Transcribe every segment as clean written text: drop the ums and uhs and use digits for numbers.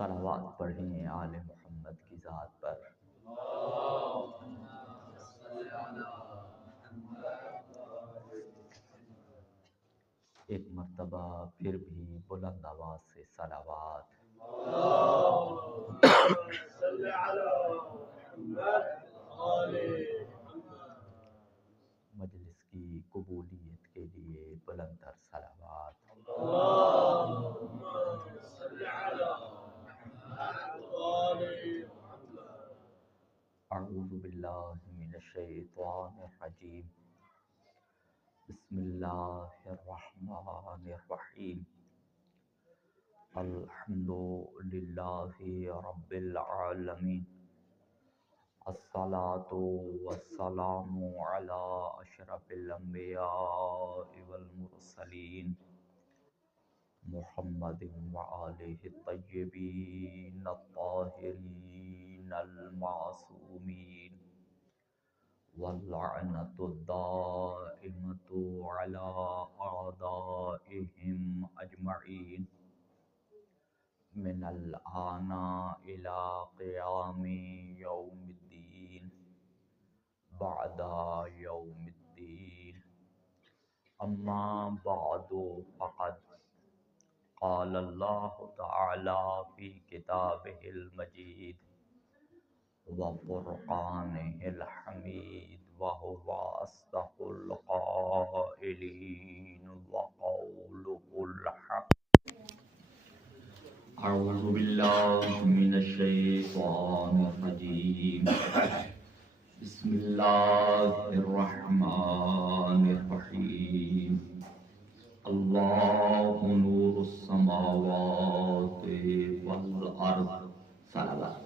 صلوات پڑھیں آل محمد کی ذات پر۔ ایک مرتبہ پھر بھی بلند آواز سے صلوات۔ مجلس کی قبولیت کے لیے بلند تر صلوات۔ اعوذ باللہ من الشیطان الرجیم، بسم اللہ الرحمن الرحیم، الحمد للہ رب العالمین، الصلاة والسلام علی اشرف الانبیاء والمرسلین، محمد وآلہ الطیبین الطاہرین المعصومین، واللعنۃ الدائمۃ علی اعدائہم اجمعین، من الآن الی قیام یوم الدین، بعد یوم الدین، اما بعد فقد قال اللہ تعالی فی کتابہ المجید وفرقانہ الحمید، وہو اصدق القائلین وقولہ الحق۔ اعوذ باللہ من الشیطان الرجیم، بسم اللہ الرحمن الرحیم، اللہ نور السماوات والارض، صلوات۔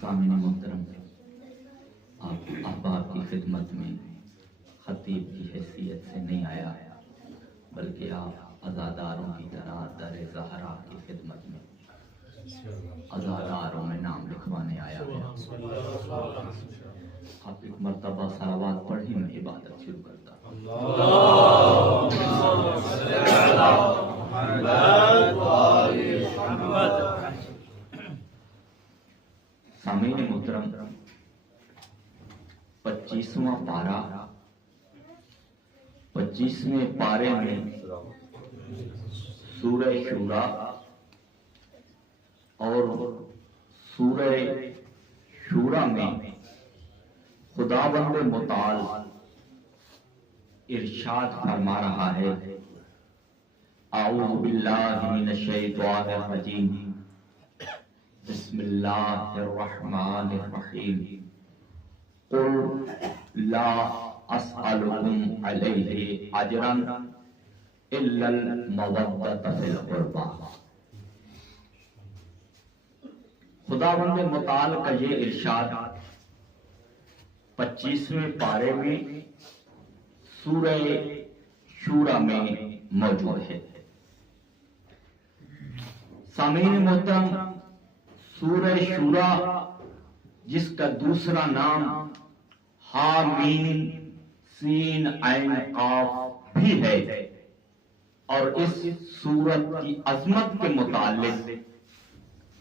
سامعین محترم، آپ احباب کی خدمت میں خطیب کی حیثیت سے نہیں آیا، بلکہ آپ عزاداروں کی طرح در زہرا کی خدمت میں عزاداروں میں نام لکھوانے آیا ہے۔ آپ ایک مرتبہ صلوات پڑھی، میں عبادت شروع کرتا ہوں۔ سامعین محترم، 25واں پارہ، 25ویں پارے میں سورہ شورا اور سورہ شورا میں خداوند متعال ارشاد فرما رہا ہے، اعوذ باللہ من الشیطان الرجیم، بسم اللہ الرحمن الرحیم، قل لا اسألکم علیہ اجرا الا المودۃ فی القربى۔ خداوند متعال کا یہ ارشاد 25ویں پارے میں سورہ شورا میں موجود ہے۔ سامعین محترم، سورہ شورا جس کا دوسرا نام حامیم سین عین قاف بھی ہے، اور اس سورت کی عظمت کے متعلق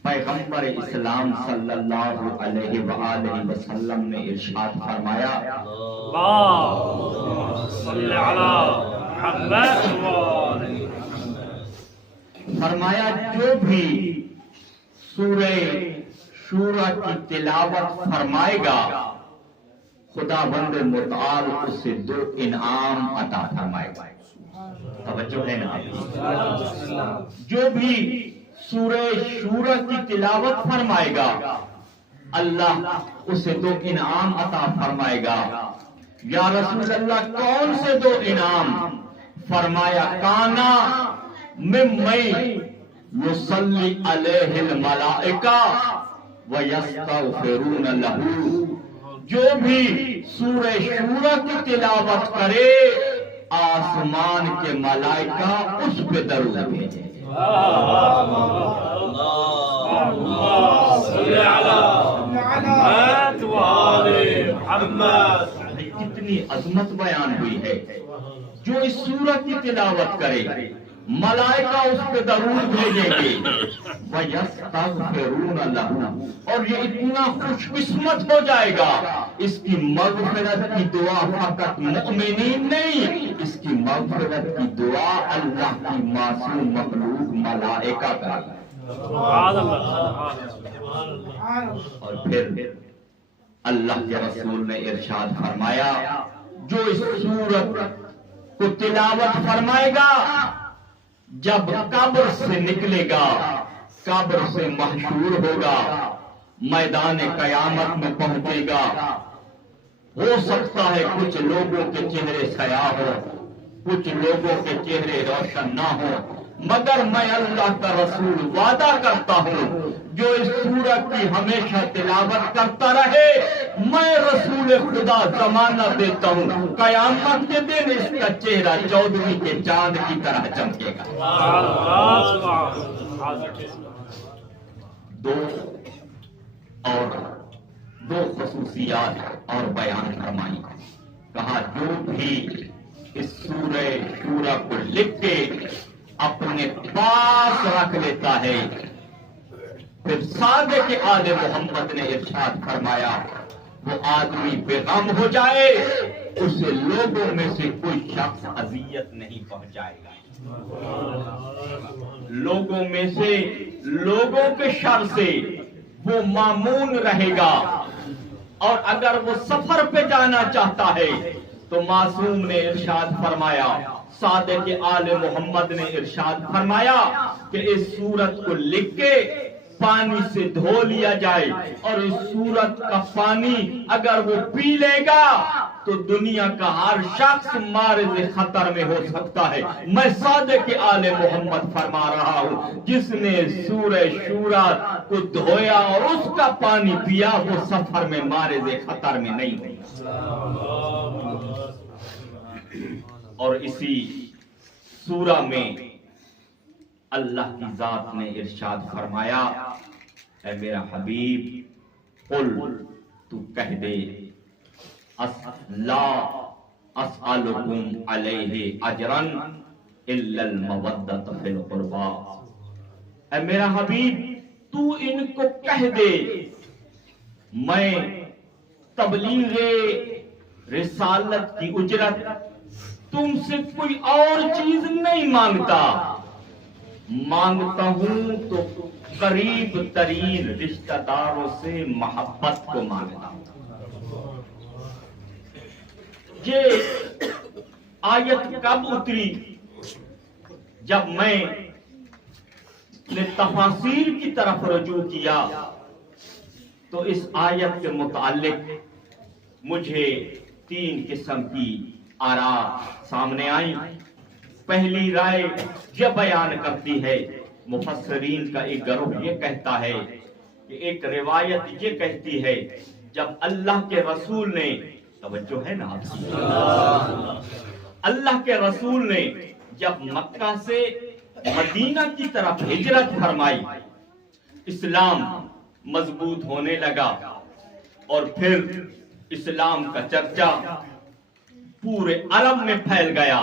پیغمبر اسلام صلی اللہ علیہ وآلہ وسلم نے ارشاد فرمایا، فرمایا جو بھی سورہ شورا کی تلاوت فرمائے گا، خداوند متعال اسے 2 انعام عطا فرمائے گا۔ توجہ ہے نا؟ جو بھی سورہ شورا کی تلاوت فرمائے گا، اللہ اسے 2 انعام عطا فرمائے گا۔ یا رسول اللہ، کون سے 2 انعام؟ فرمایا، کانا ممن یصلی علیہ الملائکہ ویستغفرون لہ، جو بھی سورہ شورا کی تلاوت کرے آسمان کے ملائکہ اس پہ درود بھیجیں۔ کتنی عظمت بیان ہوئی ہے. جو اس سورت کی تلاوت کرے ملائکہ اس پہ درود بھیجیں گے وَيَسْتَغْفِرُونَ لَهُ, اور یہ اتنا خوش قسمت ہو جائے گا. اس کی مغفرت کی دعا فقط مؤمنین نہیں, اس کی مغفرت کی دعا اللہ کی معصوم مخلوق ملائکہ کرے. اور پھر اللہ کے رسول نے ارشاد فرمایا جو اس سورت کو تلاوت فرمائے گا جب قبر سے نکلے گا, قبر سے محشور ہوگا, میدان قیامت میں پہنچے گا, ہو سکتا ہے کچھ لوگوں کے چہرے سیاہ ہو, کچھ لوگوں کے چہرے روشن نہ ہو, مگر میں اللہ کا رسول وعدہ کرتا ہوں جو اس سورت کی ہمیشہ تلاوت کرتا رہے, میں رسول خدا ضمانت دیتا ہوں قیامت کے دن اس کا چہرہ 14ویں کے چاند کی طرح چمکے گا. دو خصوصیات اور بیان فرمائی. کہا جو بھی اس سورہ شورا کو لکھ کے اپنے پاس رکھ لیتا ہے, پھر صادق آل محمد نے ارشاد فرمایا وہ آدمی بے غم ہو جائے, اسے لوگوں میں سے کوئی شخص اذیت نہیں پہنچائے گا. لوگوں میں سے لوگوں کے شر سے وہ مامون رہے گا, اور اگر وہ سفر پہ جانا چاہتا ہے تو معصوم نے ارشاد فرمایا, صادق آل محمد نے ارشاد فرمایا کہ اس سورت کو لکھ کے پانی سے دھو لیا جائے, اور اس سورت کا پانی اگر وہ پی لے گا تو دنیا کا ہر شخص مارد خطر میں ہو سکتا ہے. میں صادق آل محمد فرما رہا ہوں جس نے سورہ شورا کو دھویا اور اس کا پانی پیا وہ سفر میں مارد خطر میں نہیں ہوگا. اور اسی سورہ میں اللہ کی ذات نے ارشاد فرمایا اے میرا حبیب قل, تو کہہ دے لا اسألکم علیہ اجرا الا المودۃ فی القربى. اے میرا حبیب تو ان کو کہہ دے میں تبلیغ رسالت کی اجرت تم سے کوئی اور چیز نہیں مانگتا, مانگتا ہوں تو قریب ترین رشتہ داروں سے محبت کو مانگتا ہوں. یہ آیت کب اتری؟ جب میں نے تفاسیر کی طرف رجوع کیا تو اس آیت کے متعلق مجھے 3 قسم کی آراء سامنے آئیں. پہلی رائے یہ بیان کرتی ہے, مفسرین کا ایک گروہ یہ کہتا ہے کہ ایک روایت یہ کہتی ہے جب اللہ کے رسول نے, توجہ ہے نا آپ, اللہ کے رسول نے جب مکہ سے مدینہ کی طرف ہجرت فرمائی, اسلام مضبوط ہونے لگا اور پھر اسلام کا چرچا پورے عرب میں پھیل گیا,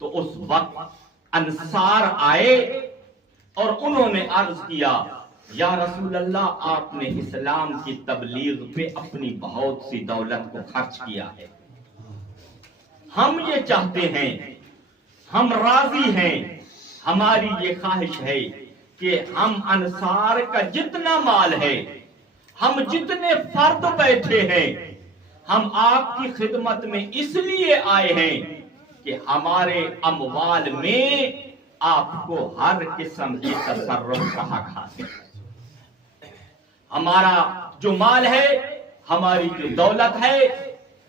تو اس وقت انصار آئے اور انہوں نے عرض کیا یا رسول اللہ آپ نے اسلام کی تبلیغ پہ اپنی بہت سی دولت کو خرچ کیا ہے, ہم یہ چاہتے ہیں, ہم راضی ہیں, ہماری یہ خواہش ہے کہ ہم انصار کا جتنا مال ہے, ہم جتنے فرد بیٹھے ہیں, ہم آپ کی خدمت میں اس لیے آئے ہیں کہ ہمارے اموال میں آپ کو ہر قسم کی تصرف کا حق حاصل ہے. ہمارا جو مال ہے, ہماری جو دولت ہے,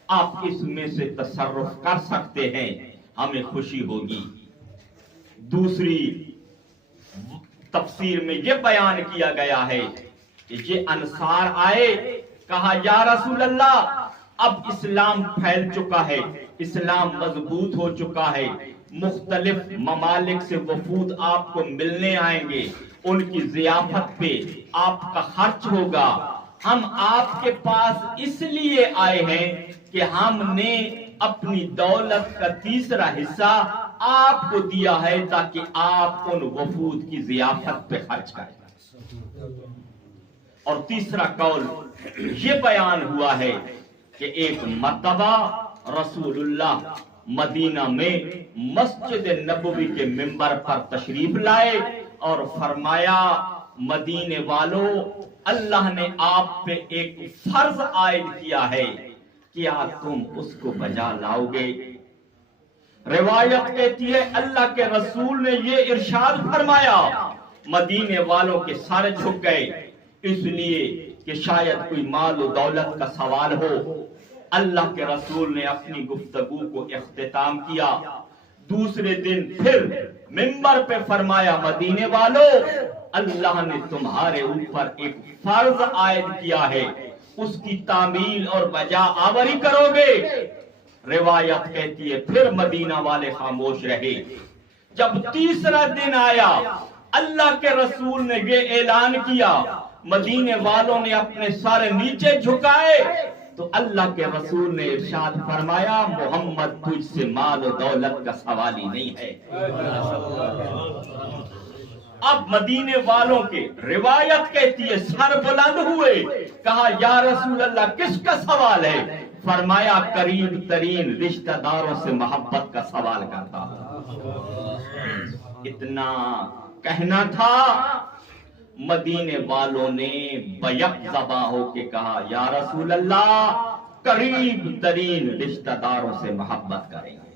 آپ اس میں سے تصرف کر سکتے ہیں, ہمیں خوشی ہوگی. دوسری تفسیر میں یہ بیان کیا گیا ہے کہ یہ انصار آئے, کہا یا رسول اللہ اب اسلام پھیل چکا ہے, اسلام مضبوط ہو چکا ہے, مختلف ممالک سے وفود آپ کو ملنے آئیں گے, ان کی ضیافت پہ آپ کا خرچ ہوگا, ہم آپ کے پاس اس لیے آئے ہیں کہ ہم نے اپنی دولت کا تیسرا حصہ آپ کو دیا ہے تاکہ آپ ان وفود کی ضیافت پہ خرچ کریں۔ اور تیسرا قول یہ بیان ہوا ہے کہ ایک مرتبہ رسول اللہ مدینہ میں مسجد نبوی کے منبر پر تشریف لائے اور فرمایا، مدینے والوں، اللہ نے آپ پہ ایک فرض عائد کیا ہے، کیا تم اس کو بجا لاؤ گے؟ روایت کہتی ہے اللہ کے رسول نے یہ ارشاد فرمایا، مدینے والوں کے سر جھک گئے، اس لیے کہ شاید کوئی مال و دولت کا سوال ہو۔ اللہ کے رسول نے اپنی گفتگو کو اختتام کیا۔ دوسرے دن پھر منبر پہ فرمایا، مدینے والوں، اللہ نے تمہارے اوپر ایک فرض عائد کیا ہے، اس کی تعمیل اور بجا آوری کرو گے؟ روایت کہتی ہے پھر مدینہ والے خاموش رہے۔ جب تیسرا دن آیا، اللہ کے رسول نے یہ اعلان کیا، مدینے والوں نے اپنے سر نیچے جھکائے، تو اللہ کے رسول نے ارشاد فرمایا، محمد تجھ سے مال و دولت کا سوال ہی نہیں ہے۔ اب مدینے والوں کے روایت کہتی ہے سر بلند ہوئے، کہا یا رسول اللہ کس کا سوال ہے؟ فرمایا قریب ترین رشتہ داروں سے محبت کا سوال کرتا۔ اتنا کہنا تھا، مدینے والوں نے بیک زباں ہو کے کہا یا رسول اللہ قریب ترین رشتہ داروں سے محبت کریں گے۔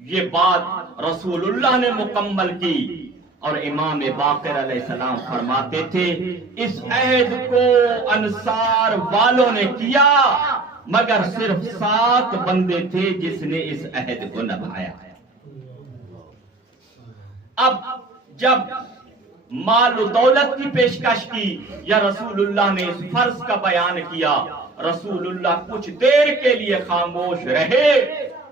یہ بات رسول اللہ نے مکمل کی، اور امام باقر علیہ السلام فرماتے تھے اس عہد کو انصار والوں نے کیا، مگر صرف 7 بندے تھے جس نے اس عہد کو نبھایا۔ اب جب مال و دولت کی پیشکش کی یا رسول اللہ نے اس فرض کا بیان کیا، رسول اللہ کچھ دیر کے لیے خاموش رہے۔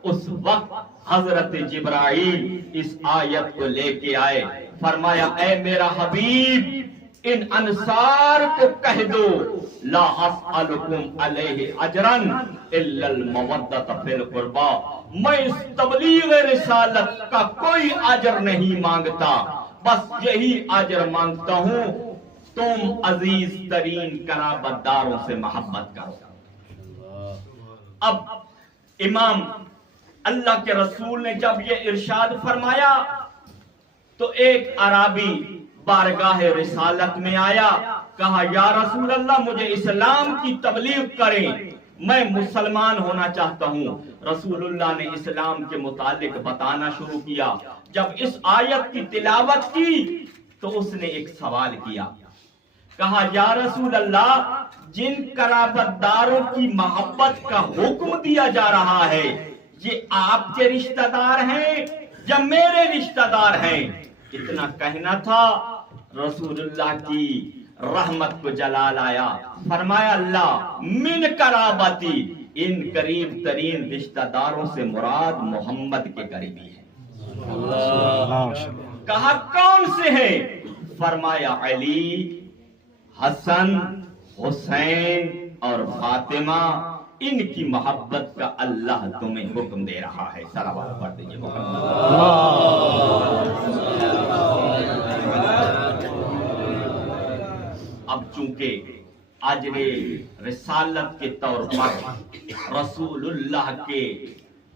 اس وقت حضرت جبرائیل اس آیت کو لے کے آئے، فرمایا اے میرا حبیب، ان انصار کو کہہ دو لا اسألکم علیہ اجرا الا المودۃ فی القربى، میں اس تبلیغ رسالت کا کوئی اجر نہیں مانگتا، بس یہی اجر مانگتا ہوں تم عزیز ترین قرابت داروں سے محبت کرو۔ اب امام اللہ کے رسول نے جب یہ ارشاد فرمایا تو ایک عربی بارگاہ رسالت میں آیا، کہا یا رسول اللہ مجھے اسلام کی تبلیغ کریں، میں مسلمان ہونا چاہتا ہوں۔ رسول اللہ نے اسلام کے متعلق بتانا شروع کیا۔ جب اس آیت کی تلاوت کی تو اس نے ایک سوال کیا، کہا یا رسول اللہ جن قرابت داروں کی محبت کا حکم دیا جا رہا ہے یہ آپ کے رشتہ دار ہیں یا میرے رشتہ دار ہیں؟ اتنا کہنا تھا، رسول اللہ کی رحمت کو جلال آیا، فرمایا اللہ من قرابتی، ان قریب ترین رشتہ داروں سے مراد محمد کے قریبی ہیں۔ کہا کون سے ہیں؟ فرمایا علی، حسن، حسین اور فاطمہ، ان کی محبت کا اللہ تمہیں حکم دے رہا ہے۔ صلوات پڑھ دیجیے محمد۔ اب چونکہ اجر رسالت کے طور پر رسول اللہ کے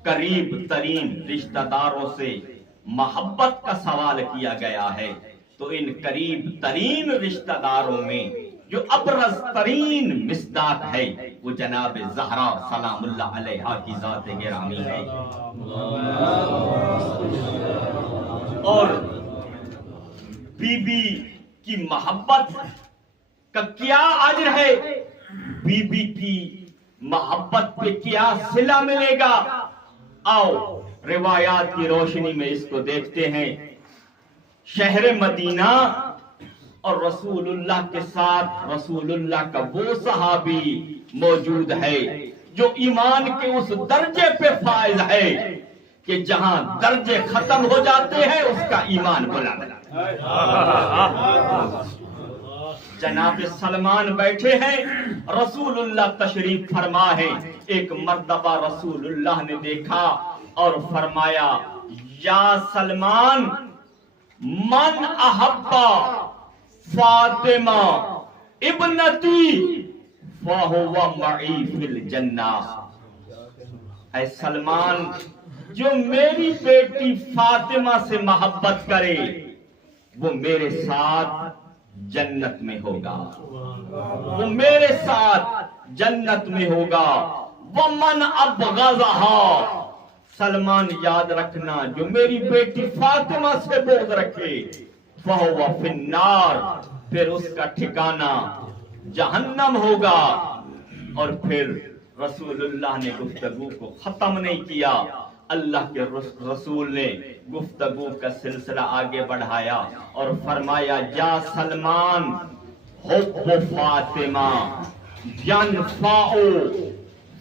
قریب ترین رشتہ داروں سے محبت کا سوال کیا گیا ہے، تو ان قریب ترین رشتہ داروں میں جو ابرز ترین مصداق ہے وہ جناب زہرا سلام اللہ علیہا کی ذات گرامی ہے۔ اور بی بی کی محبت کا کیا اجر ہے، بی بی کی محبت پہ کیا صلہ ملے گا؟ آؤ روایات کی روشنی میں اس کو دیکھتے ہیں۔ شہر مدینہ اور رسول اللہ کے ساتھ رسول اللہ کا وہ صحابی موجود ہے جو ایمان کے اس درجے پہ فائز ہے کہ جہاں درجے ختم ہو جاتے ہیں اس کا ایمان بلند ہے۔ جناب سلمان بیٹھے ہیں، رسول اللہ تشریف فرما ہے. ایک مرتبہ رسول اللہ نے دیکھا اور فرمایا یا سلمان من احبا فاطمہ ابنتی فہو معی فی الجنہ. اے سلمان، جو میری بیٹی فاطمہ سے محبت کرے وہ میرے ساتھ جنت میں ہوگا، وہ میرے ساتھ جنت میں ہوگا. ومن ابغضها، سلمان یاد رکھنا جو میری بیٹی فاطمہ سے بغض رکھے فہو فی النار، پھر اس کا ٹھکانہ جہنم ہوگا. اور پھر رسول اللہ نے گفتگو کو ختم نہیں کیا، اللہ کے رسول نے گفتگو کا سلسلہ آگے بڑھایا اور فرمایا یا سلمان حب فاطمہ ینفع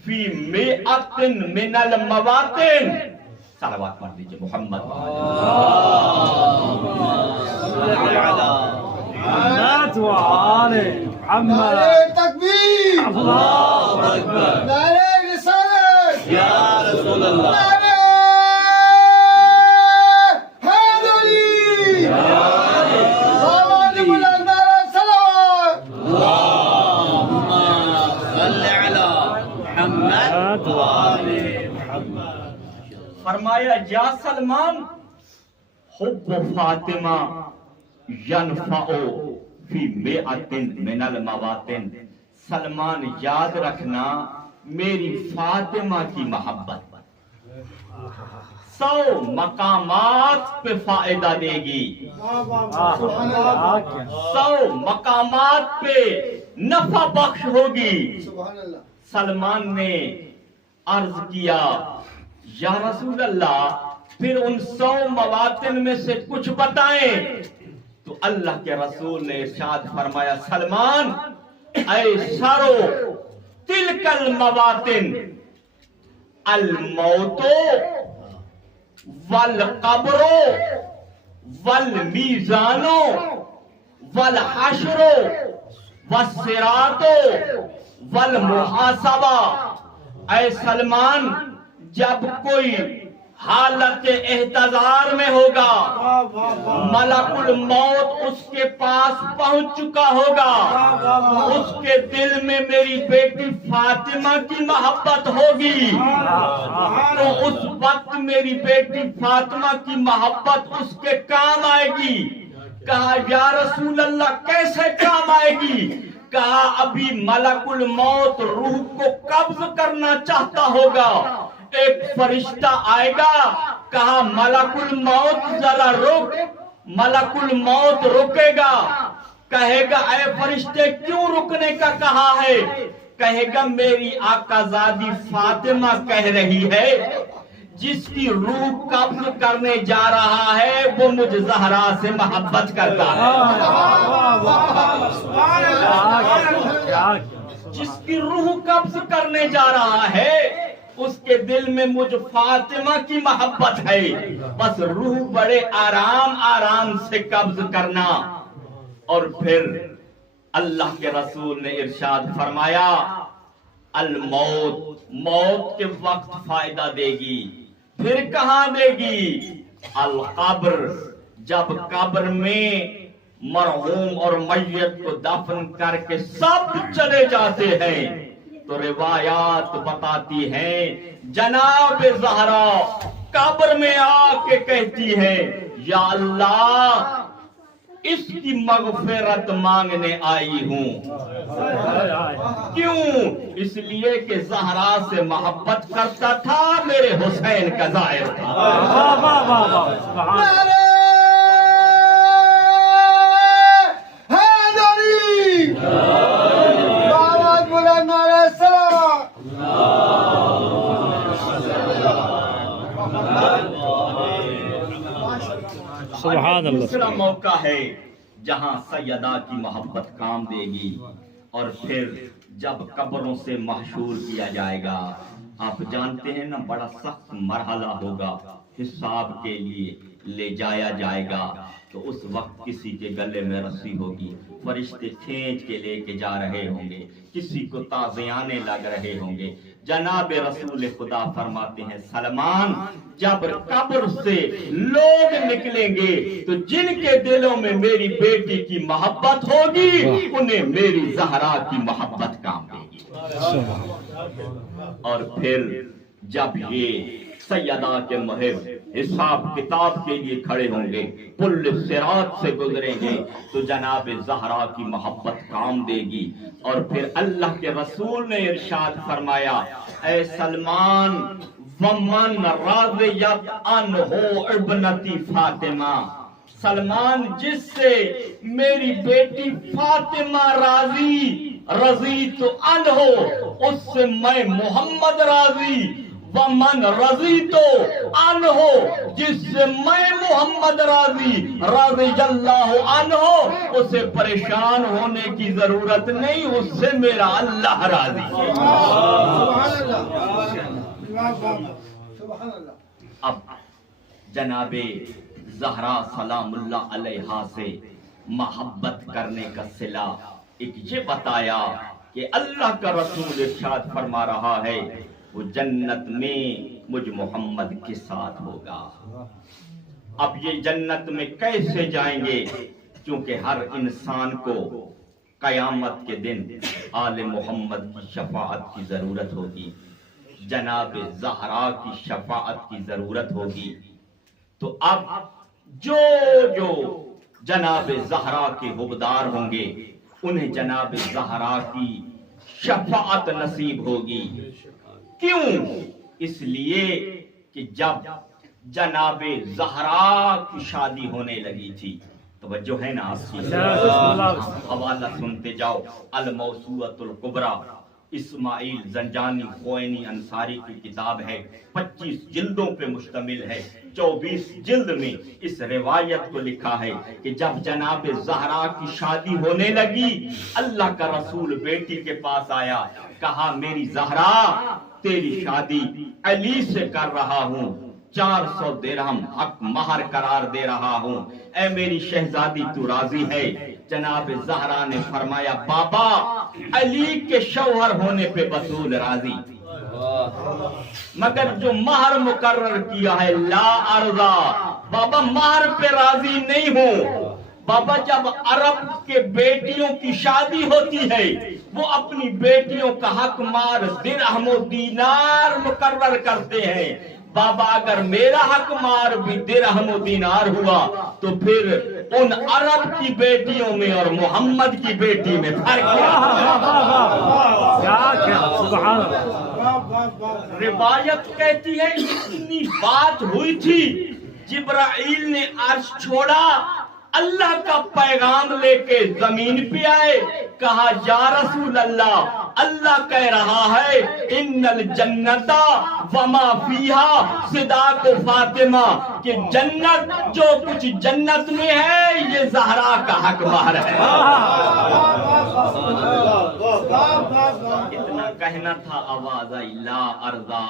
فی مئۃ من المواطن. صلوات پڑھ دیجئے محمد. نعرہ تکبیر، اللہ اکبر، نعرہ رسالت یا رسول اللہ، نعرہ حیدری، آواز بلند، نعرہ صلوات، اللہم صل علی محمد و آل محمد. فرمایا یا سلمان حب فاطمہ ینفع فی مئۃ من المواطن. سلمان یاد رکھنا میری فاطمہ کی محبت 100 مقامات پہ فائدہ دے گی، 100 مقامات پہ نفع بخش ہوگی. سلمان نے عرض کیا یا رسول اللہ پھر ان 100 مواطن میں سے کچھ بتائیں. تو اللہ کے رسول نے ارشاد فرمایا سلمان ایسرو تلک المواطن الموت والقبر والمیزان والحشر والصراط والمحاسبہ. اے سلمان جب کوئی حالت احتضار میں ہوگا، ملک الموت اس کے پاس پہنچ چکا ہوگا، اس کے دل میں میری بیٹی فاطمہ کی محبت ہوگی، تو اس وقت میری بیٹی فاطمہ کی محبت اس کے کام آئے گی. کہا یا رسول اللہ کیسے کام آئے گی؟ کہا ابھی ملک الموت روح کو قبض کرنا چاہتا ہوگا، ایک فرشتہ آئے گا. کہا ملک الموت ذرا رک. ملک الموت رکے گا، کہے گا اے فرشتے کیوں رکنے کا کہا ہے؟ کہے گا میری آقا زادی فاطمہ کہہ رہی ہے جس کی روح قبض کرنے جا رہا ہے وہ مجھ زہرا سے محبت کرتا ہے. جس کی روح قبض کرنے جا رہا ہے اس کے دل میں مجھ فاطمہ کی محبت ہے، بس روح بڑے آرام آرام سے قبض کرنا. اور پھر اللہ کے رسول نے ارشاد فرمایا الموت، موت کے وقت فائدہ دے گی. پھر کہاں دے گی؟ القبر، جب قبر میں مرحوم اور میت کو دفن کر کے سب چلے جاتے ہیں تو روایات بتاتی ہیں جناب زہرا قبر میں آ کے کہتی ہے یا اللہ اس کی مغفرت مانگنے آئی ہوں. کیوں؟ اس لیے کہ زہرا سے محبت کرتا تھا، میرے حسین کا ظاہر تھا. دوسرا موقع ہے جہاں سیدہ کی محبت کام دے گی. اور پھر جب قبروں سے محشور کیا جائے گا آپ جانتے ہیں نا بڑا سخت مرحلہ ہوگا، حساب کے لیے لے جایا جائے گا، تو اس وقت کسی کے گلے میں رسی ہوگی، فرشتے کھینچ کے لے کے جا رہے ہوں گے، کسی کو تازیانے لگ رہے ہوں گے۔ جناب رسول خدا فرماتے ہیں سلمان، جب قبر سے لوگ نکلیں گے تو جن کے دلوں میں میری بیٹی کی محبت ہوگی انہیں میری زہرا کی محبت کام دے گی۔ اور پھر جب یہ سیدہ کے محب حساب کتاب کے لیے کھڑے ہوں گے، پل صراط سے گزریں گے تو جناب زہرا کی محبت کام دے گی۔ اور پھر اللہ کے رسول نے ارشاد فرمایا، اے سلمان، ومن راضیت عنہ ابنتی فاطمہ، سلمان جس سے میری بیٹی فاطمہ رضیت عنہ، اس سے میں محمد راضی، ومن رضیت عنہ، جس سے میں محمد راضی، رضی اللہ عنہ، اسے پریشان ہونے کی ضرورت نہیں، اس سے میرا اللہ راضی ہے۔ اب جناب زہرا سلام اللہ علیہا سے محبت کرنے کا صلہ ایک یہ بتایا کہ اللہ کا رسول ارشاد فرما رہا ہے وہ جنت میں مجھ محمد کے ساتھ ہوگا۔ اب یہ جنت میں کیسے جائیں گے؟ چونکہ ہر انسان کو قیامت کے دن آل محمد کی شفاعت کی ضرورت ہوگی، جناب زہرا کی شفاعت کی ضرورت ہوگی۔ تو اب جو جناب زہرا کے حبدار ہوں گے انہیں جناب زہرا کی شفاعت نصیب ہوگی۔ کیوں؟ اس لیے کہ جب جناب زہرا کی شادی ہونے لگی تھی، توجہ ہے نا آپ کی، حوالہ سنتے جاؤ، الموسوعۃ الکبریٰ، اسماعیل زنجانی خوئینی انصاری کی کتاب ہے، 25 جلدوں پہ مشتمل ہے۔ 24 جلد میں اس روایت کو لکھا ہے کہ جب جناب زہرا کی شادی ہونے لگی، اللہ کا رسول بیٹی کے پاس آیا، کہا میری زہرا تیری شادی علی سے کر رہا ہوں، 400 درہم حق مہر قرار دے رہا ہوں، اے میری شہزادی تو راضی ہے؟ جناب زہرا نے فرمایا بابا علی کے شوہر ہونے پہ بطول راضی، مگر جو مہر مقرر کیا ہے لا ارضا، بابا مہر پہ راضی نہیں ہوں۔ بابا جب عرب کے بیٹیوں کی شادی ہوتی ہے وہ اپنی بیٹیوں کا حق مہر درہم و دینار مقرر کرتے ہیں، بابا اگر میرا حق مہر بھی درہم و دینار ہوا تو پھر ان عرب کی بیٹیوں میں اور محمد کی بیٹی میں فرق کیا؟ روایت کہتی ہے اتنی بات ہوئی تھی، جبرائیل نے عرش چھوڑا، اللہ کا پیغام لے کے زمین پہ آئے، کہا یا رسول اللہ، اللہ کہہ رہا ہے ان الجنت وما فیہا صداق فاطمہ، کہ جنت جو کچھ جنت میں ہے یہ زہرا کا حق مہر ہے۔ اتنا کہنا تھا، آواز آئی لا ارضا،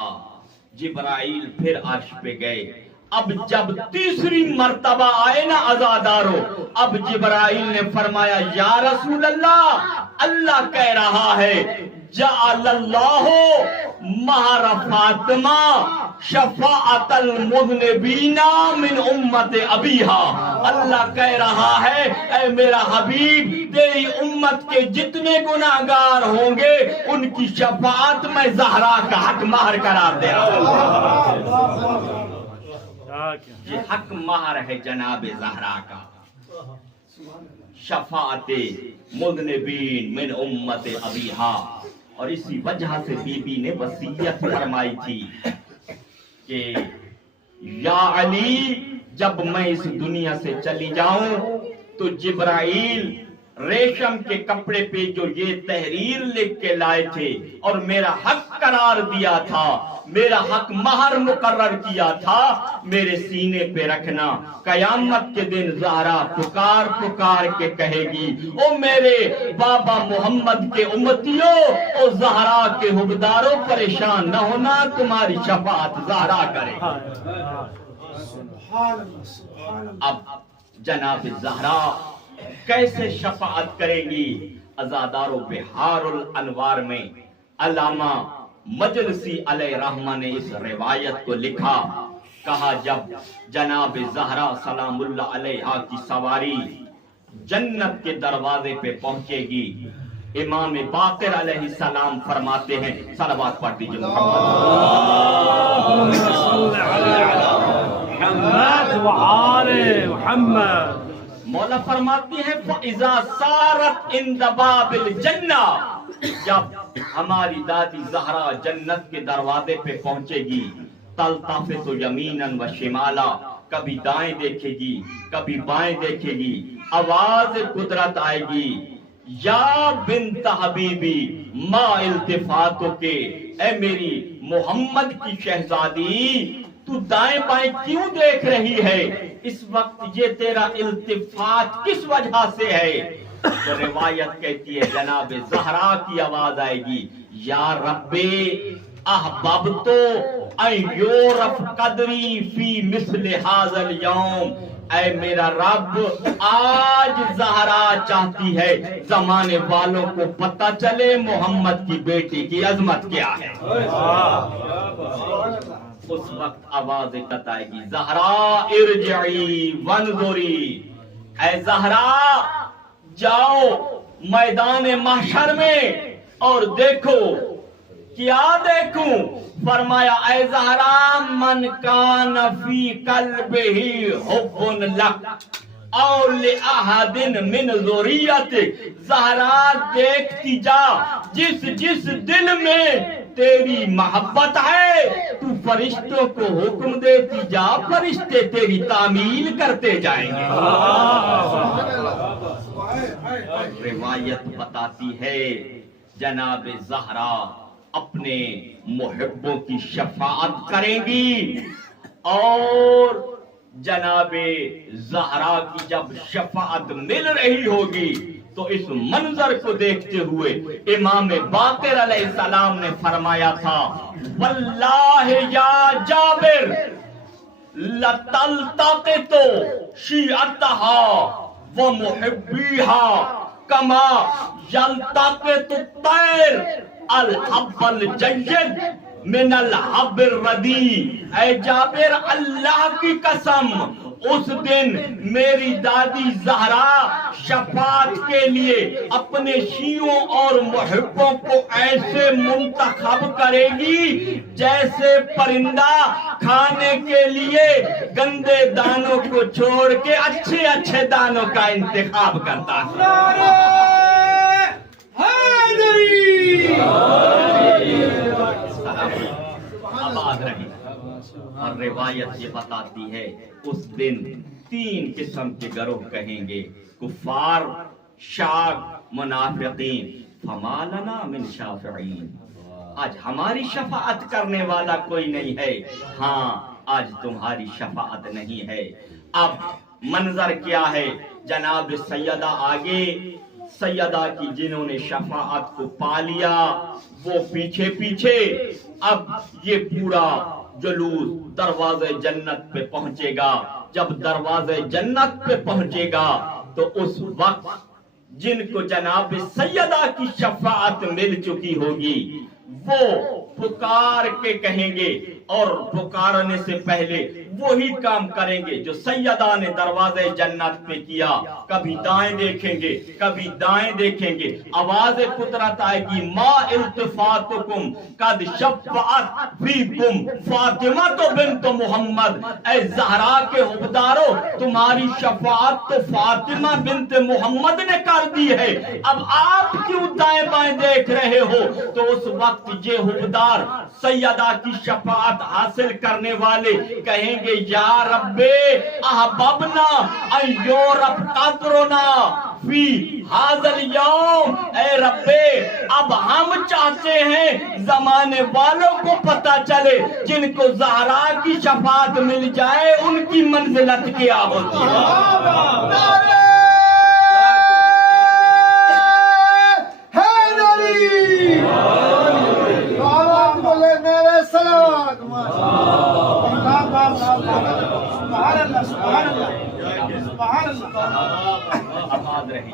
جبرائیل پھر عرش پہ گئے۔ اب جب تیسری مرتبہ آئے نا عزادارو، اب جبرائیل نے فرمایا یا رسول اللہ، اللہ کہہ رہا ہے جعل اللہ مہر فاطمہ شفاعت المذنبین من امت ابیہا، اللہ کہہ رہا ہے اے میرا حبیب تیری امت کے جتنے گناہگار ہوں گے ان کی شفاعت میں زہرا کا حق مہر قرار دے رہا ہوں۔ یہ حق مہر ہے جناب زہرا کا، شفاعت مذنبین من امت ابیہا۔ اور اسی وجہ سے بی بی نے وصیت فرمائی تھی کہ یا علی جب میں اس دنیا سے چلی جاؤں تو جبرائیل ریشم کے کپڑے پہ جو یہ تحریر لکھ کے لائے تھے اور میرا حق قرار دیا تھا، میرا حق مہر مقرر کیا تھا، میرے سینے پہ رکھنا۔ قیامت کے دن زہرا پکار پکار کے کہے گی، او میرے بابا محمد کے امتیوں، او زہرا کے حبداروں، پریشان نہ ہونا، تمہاری شفاعت زہرا کرے۔ اب جناب زہرا کیسے شفاعت کرے گی؟ عزادارو بہار الانوار میں علامہ مجلسی علیہ رحمہ نے اس روایت کو لکھا، کہا جب جناب زہرا سلام اللہ علیہا کی سواری جنت کے دروازے پہ پہنچے گی، امام باقر علیہ السلام فرماتے ہیں، صلوات پڑھ دیجئے محمد۔ مولا فرماتی ہے فَإِذَا سَارَتْ عِنْدَ بَابِ الْجَنَّةِ، جب ہماری دادی زہرا جنت کے دروازے پہ پہنچے گی، تلتفت یمیناً و شمالا، کبھی دائیں دیکھے گی کبھی بائیں دیکھے گی، آواز قدرت آئے گی، یا بنت حبیبی ما التفاتو کے، اے میری محمد کی شہزادی، تو دائیں بائیں کیوں دیکھ رہی ہے؟ اس وقت یہ تیرا التفات کس وجہ سے ہے؟ تو روایت کہتی ہے جناب زہرا کی آواز آئے گی، یا رب احببتو ان یورف قدری فی مثل ھذا الیوم، اے میرا رب آج زہرا چاہتی ہے زمانے والوں کو پتہ چلے محمد کی بیٹی کی عظمت کیا ہے۔ اس وقت آواز آئے گی، زہرا ارجعی وانظری، اے زہرا جاؤ میدان محشر میں اور دیکھو۔ کیا دیکھوں؟ فرمایا اے زہرا من کان فی قلبہ حب لک او لأحد من ذریتک، زہرا دیکھتی جا جس جس دل میں تیری محبت ہے، تو فرشتوں کو حکم دیتی جا، فرشتے تیری تعمیل کرتے جائیں گے۔ روایت بتاتی ہے جناب زہرا اپنے محبوں کی شفاعت کریں گی، اور جناب زہرا کی جب شفاعت مل رہی ہوگی تو اس منظر کو دیکھتے ہوئے امام باقر علیہ السلام نے فرمایا تھا، واللہ یا جابر لتلتقط شیعتها ومحبیها کما یلتقط الطیر الحب الجید من الحب الردی۔ اے جابر اللہ کی قسم، اس دن میری دادی زہرا شفاعت کے لیے اپنے شیعوں اور محبوں کو ایسے منتخب کرے گی جیسے پرندہ کھانے کے لیے گندے دانوں کو چھوڑ کے اچھے اچھے دانوں کا انتخاب کرتا ہے۔ آباد رہی۔ اور روایت یہ بتاتی ہے اس دن تین قسم کے گروہ کہیں گے، کفار، شاک، منافقین، فما لنا من شافعین، آج ہماری شفاعت کرنے والا کوئی نہیں ہے، ہاں آج تمہاری شفاعت نہیں ہے۔ اب منظر کیا ہے؟ جناب سیدہ آگے، سیدہ کی جنہوں نے شفاعت کو پا لیا وہ پیچھے پیچھے، اب یہ پورا جلوس دروازے جنت پہ پہنچے گا۔ جب دروازے جنت پہ پہنچے گا تو اس وقت جن کو جناب سیدہ کی شفاعت مل چکی ہوگی وہ پکار کے کہیں گے، اور پکارنے سے پہلے وہی کام کریں گے جو سیدہ نے دروازے جنت پہ کیا، کبھی دائیں دیکھیں گے کبھی دائیں دیکھیں گے، آواز قدرت آئے گی، ما التفاتکم قد شفعت فیکم فاطمہ بنت محمد، اے زہرا کے حبدارو تمہاری شفاعت تو فاطمہ بنت محمد نے کر دی ہے، اب آپ کیوں دائیں بائیں دیکھ رہے ہو؟ تو اس وقت یہ حبدار سیدہ کی شفاعت حاصل کرنے والے کہیں گے، یا رب احببنا ان یورف قدرنا فی حاضل یوم، اے ربے اب ہم چاہتے ہیں زمانے والوں کو پتہ چلے جن کو زہرا کی شفاعت مل جائے ان کی منزلت کیا ہوتی ہے۔ آباد رہے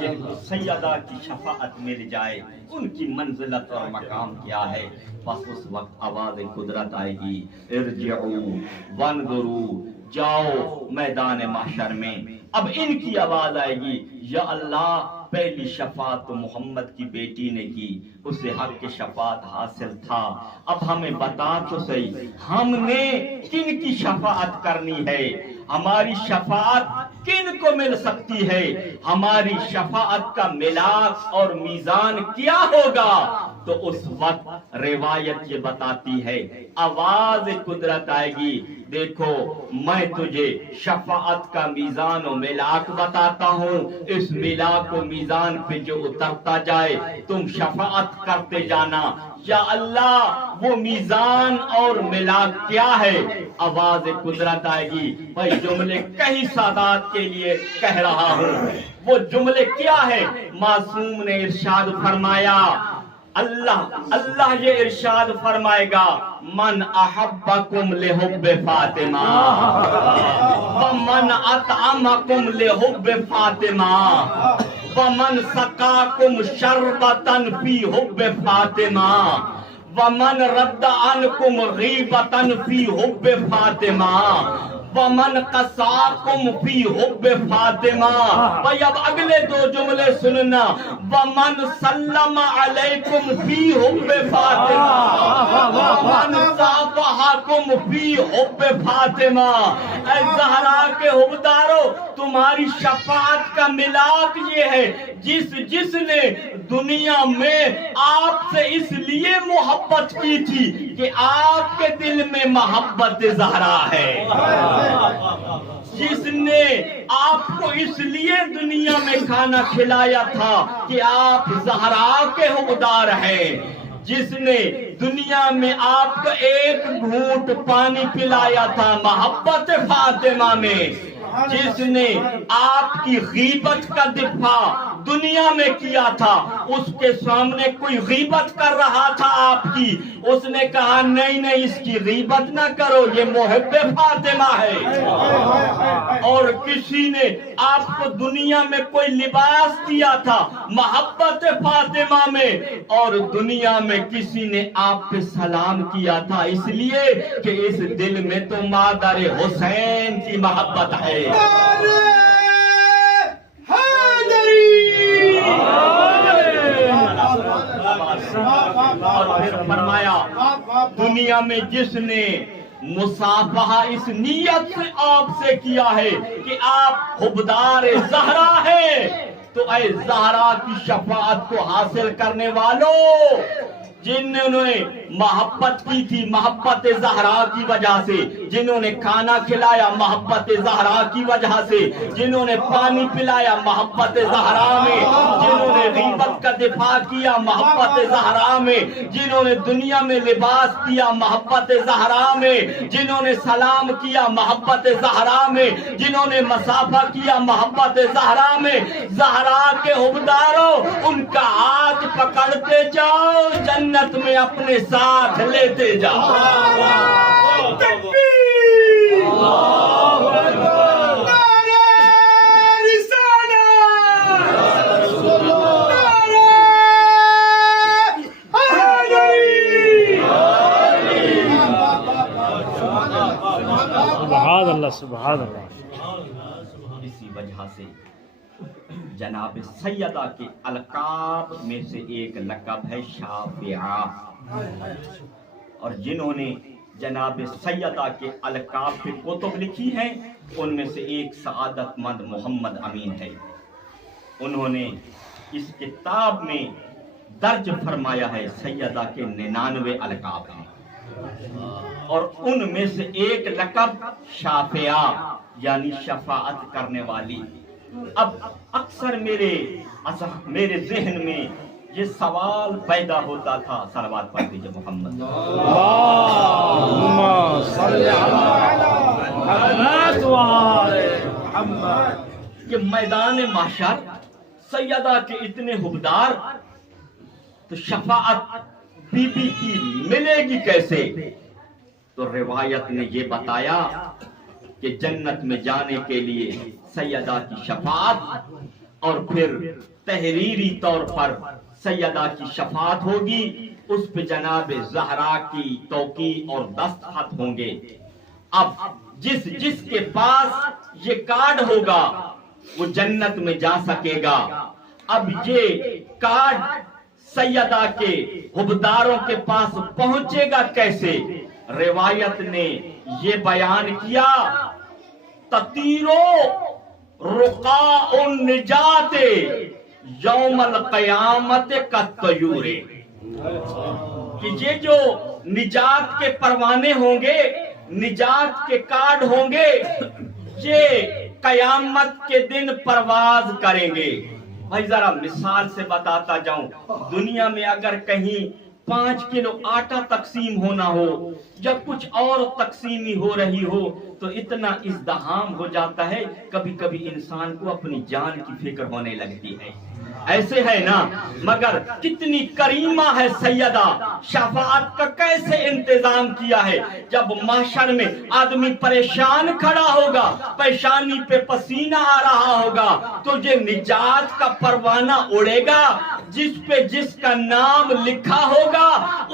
جن کو سیدہ کی شفاعت مل جائے ان کی منزلت اور مقام کیا ہے۔ بس اس وقت آواز قدرت آئے گی، ارجعوا وانظروا، جاؤ میدان محشر میں۔ اب ان کی آواز آئے گی، یا اللہ پہلی شفاعت تو محمد کی بیٹی نے کی، اسے حق کی شفاعت حاصل تھا، اب ہمیں بتا تو صحیح ہم نے کن کی شفاعت کرنی ہے، ہماری شفاعت کن کو مل سکتی ہے، ہماری شفاعت کا ملاک اور میزان کیا ہوگا؟ تو اس وقت روایت یہ بتاتی ہے، آواز قدرت آئے گی، دیکھو میں تجھے شفاعت کا میزان و ملاک بتاتا ہوں، اس ملاک و میزان پہ جو اترتا جائے تم شفاعت کرتے جانا۔ یا اللہ وہ میزان اور ملاک کیا ہے؟ آواز قدرت آئے گی، بھائی جملے کئی سادات کے لیے کہہ رہا ہوں، وہ جملے کیا ہے؟ معصوم نے ارشاد فرمایا، اللہ یہ ارشاد فرمائے گا، من احبکم لحب فاطمہ ومن اطعمکم لحب فاطمہ ومن سقاکم شربتن فی حب فاطمہ ومن رد عنکم غیبتن فی حب فاطمہ ومن قصاکم فی حب فاطمہ۔ بھائی اب اگلے دو جملے سننا، ومن سلم علیکم فی حب فاطمہ ومن صافحکم فی حب فاطمہ۔ اے زہرا کے حبدارو، تمہاری شفاعت کا ملاک یہ ہے، جس نے دنیا میں آپ سے اس لیے محبت کی تھی کہ آپ کے دل میں محبت زہرا ہے، جس نے آپ کو اس لیے دنیا میں کھانا کھلایا تھا کہ آپ زہرا کے حقدار ہیں، جس نے دنیا میں آپ کو ایک گھونٹ پانی پلایا تھا محبت فاطمہ میں، جس نے آپ کی غیبت کا دفاع دنیا میں کیا تھا، اس کے سامنے کوئی غیبت کر رہا تھا آپ کی، اس نے کہا نہیں اس کی غیبت نہ کرو، یہ محب فاطمہ ہے۔ اور کسی نے آپ کو دنیا میں کوئی لباس دیا تھا محبت فاطمہ میں، اور دنیا میں کسی نے آپ پہ سلام کیا تھا اس لیے کہ اس دل میں تو مادر حسین کی محبت ہے۔ اور پھر فرمایا، دنیا میں جس نے مصافحہ اس نیت سے آپ سے کیا ہے کہ آپ حبدار زہرا ہے، تو اے زہرا کی شفاعت کو حاصل کرنے والوں، جنہوں نے محبت کی تھی محبت زہرا کی وجہ سے، جنہوں نے کھانا کھلایا محبت زہرا کی وجہ سے، جنہوں نے پانی پلایا محبت زہرا میں، جنہوں نے غیبت کا دفاع کیا محبت زہرا میں، جنہوں نے دنیا میں لباس دیا محبت زہرا میں، جنہوں نے سلام کیا محبت زہرا میں، جنہوں نے مصافحہ کیا محبت زہرا میں، زہرا کے حبداروں ان کا ہاتھ پکڑتے جاؤ، جنت میں اپنے ساتھ لیتے جاؤ۔ سبحان اللہ سبحان اللہ۔ اسی وجہ سے جناب سیدہ کے القاب میں سے ایک لقب ہے شافعہ، اور جنہوں نے جناب سیدہ کے القاب پہ کتب لکھی ہیں ان میں سے ایک سعادت مند محمد امین ہے، انہوں نے اس کتاب میں درج فرمایا ہے سیدہ کے 99 القاب ہیں، اور ان میں سے ایک لقب شافعہ یعنی شفاعت کرنے والی، اب اکثر میرے ذہن میں یہ سوال پیدا ہوتا تھا، صلوات پڑھ دیجئے محمد، اللهم صل على محمد وآل محمد، کہ میدان محشر سیدہ کے اتنے حقدار، تو شفاعت بی بی کی ملے گی کیسے؟ تو روایت نے یہ بتایا کہ جنت میں جانے کے لیے سیدہ کی شفاعت، اور پھر تحریری طور پر سیدہ کی شفاعت ہوگی، اس پہ جناب زہرا کی توقیع اور دستخط ہوں گے۔ اب جس کے پاس یہ کارڈ ہوگا وہ جنت میں جا سکے گا۔ اب یہ کارڈ سیدہ کے حقداروں کے پاس پہنچے گا کیسے؟ روایت نے یہ بیان کیا، تطیرو رقاء النجات یوم القیامت کالطیور، کہ یہ جو نجات کے پروانے ہوں گے، نجات کے کارڈ ہوں گے، یہ قیامت کے دن پرواز کریں گے۔ بھائی ذرا مثال سے بتاتا جاؤں، دنیا میں اگر کہیں 5 کلو آٹا تقسیم ہونا ہو یا کچھ اور تقسیمی ہو رہی ہو تو اتنا ازدحام ہو جاتا ہے، کبھی کبھی انسان کو اپنی جان کی فکر ہونے لگتی ہے۔ ایسے ہے نا، مگر کتنی کریمہ ہے سیدہ، شفاعت کا کیسے انتظام کیا ہے۔ جب محشر میں آدمی پریشان کھڑا ہوگا، پیشانی پہ پسینہ آ رہا ہوگا، تو یہ نجات کا پروانہ اڑے گا، جس کا نام لکھا ہوگا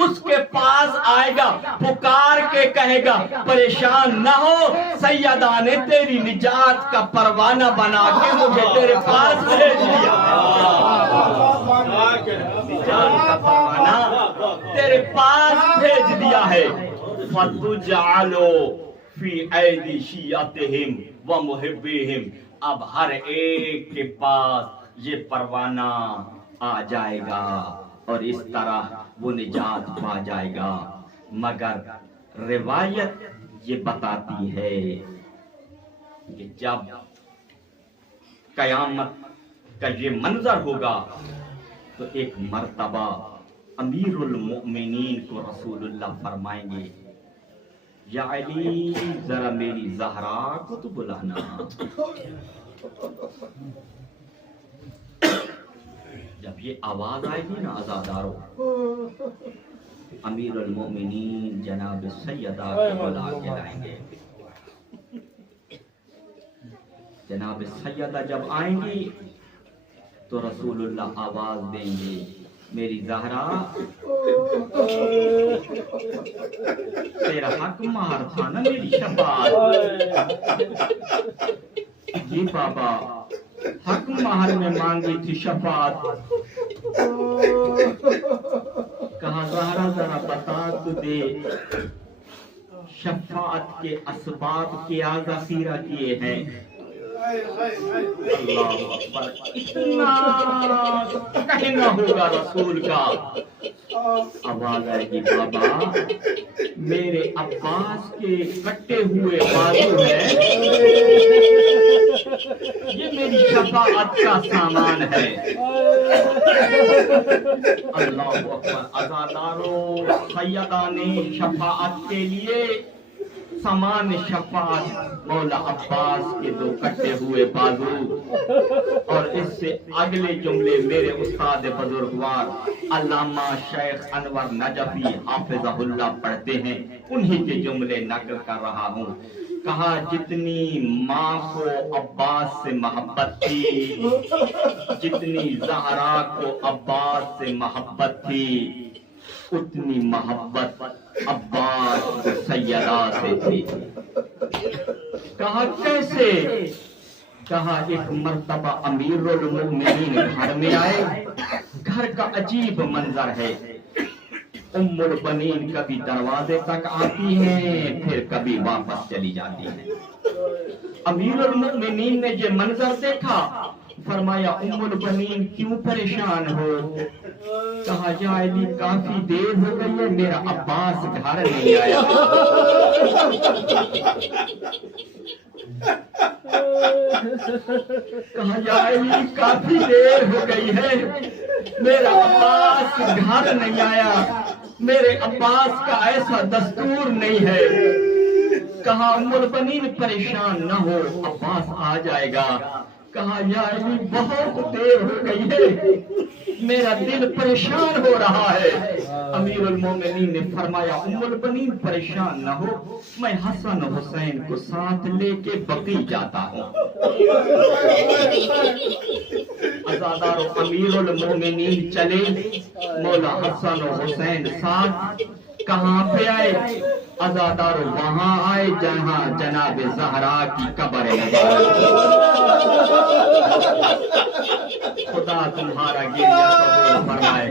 اس کے پاس آئے گا، پکار کے کہے گا پریشان نہ ہو، سیدہ نے تیری نجات کا پروانہ بنا کے مجھے تیرے پاس بھیج دیا، نجات کا پروانہ تیرے پاس بھیج دیا ہے۔ فَتُجْعَلُ فِي أَيْدِي شِيَعَتِهِمْ وَمُحِبِّهِمْ، اب ہر ایک کے پاس یہ پروانہ آ جائے گا اور اس طرح وہ نجات پا جائے گا۔ مگر روایت یہ بتاتی ہے کہ جب قیامت کا یہ منظر ہوگا تو ایک مرتبہ امیر المؤمنین کو رسول اللہ فرمائیں گے، یا علی ذرا میری زہرا کو تو بلانا۔ جب یہ آواز آئے گی نا عزادارو، امیر المؤمنین جناب سیدہ کو بلا کے لائیں گے۔ جناب سیدہ جب آئیں گی تو رسول اللہ آواز دیں گے، میری زہرا تیرا حق مہر تھا نا میری شفاعت، جی بابا حق مہر میں مانگی تھی شفاعت۔ کہا زہرا ذرا بتا تو دے شفاعت کے اسباب کیا ذخیرہ کیے ہیں۔ اللہ اکبر، اتنا کہنا ہوگا رسول کا۔ آواز آئے گی، بابا میرے عباس کے کٹے ہوئے بازو ہے، یہ میری شفاعت کا سامان ہے۔ اللہ اکبر، عزادارو سیدہ نے شفاعت کے لیے سامان شفاعت مولا عباس کے 2 کٹے ہوئے بازو، اور اس سے اگلے جملے میرے استاد بزرگوار علامہ شیخ انور نجفی حافظہ اللہ پڑھتے ہیں، انہی کے جملے نقل کر رہا ہوں۔ کہا جتنی ماں کو عباس سے محبت تھی، جتنی زہرا کو عباس سے محبت تھی، اتنی محبت عباس سیدہ سے تھی۔ کہا کیسے؟ کہا ایک مرتبہ امیر المؤمنین گھر میں آئے، گھر کا عجیب منظر ہے، ام البنین کبھی دروازے تک آتی ہیں پھر کبھی واپس چلی جاتی ہیں۔ امیر المؤمنین نے یہ منظر دیکھا، فرمایا ام البنین کیوں پریشان ہو؟ کہا یا علی کافی دیر ہو گئی ہے، میرا عباس گھر نہیں آیا۔ کہا یا علی کافی دیر ہو گئی ہے، میرا عباس گھر نہیں آیا، میرے عباس کا ایسا دستور نہیں ہے۔ کہا ام البنین پریشان نہ ہو، عباس آ جائے گا۔ کہا یا علی بہت دیر ہو گئی ہے، میرا دل پریشان ہو رہا ہے۔ امیر المومنین نے فرمایا ام البنین پریشان نہ ہو، میں حسن و حسین کو ساتھ لے کے بقیع جاتا ہوں۔ عزادارو امیر المومنین چلے، مولا حسن و حسین ساتھ۔ کہاں پہ آئے؟ عزادارو وہاں آئے جہاں جناب زہرا کی قبر ہے۔ خدا تمہارا گریہ قبول فرمائے۔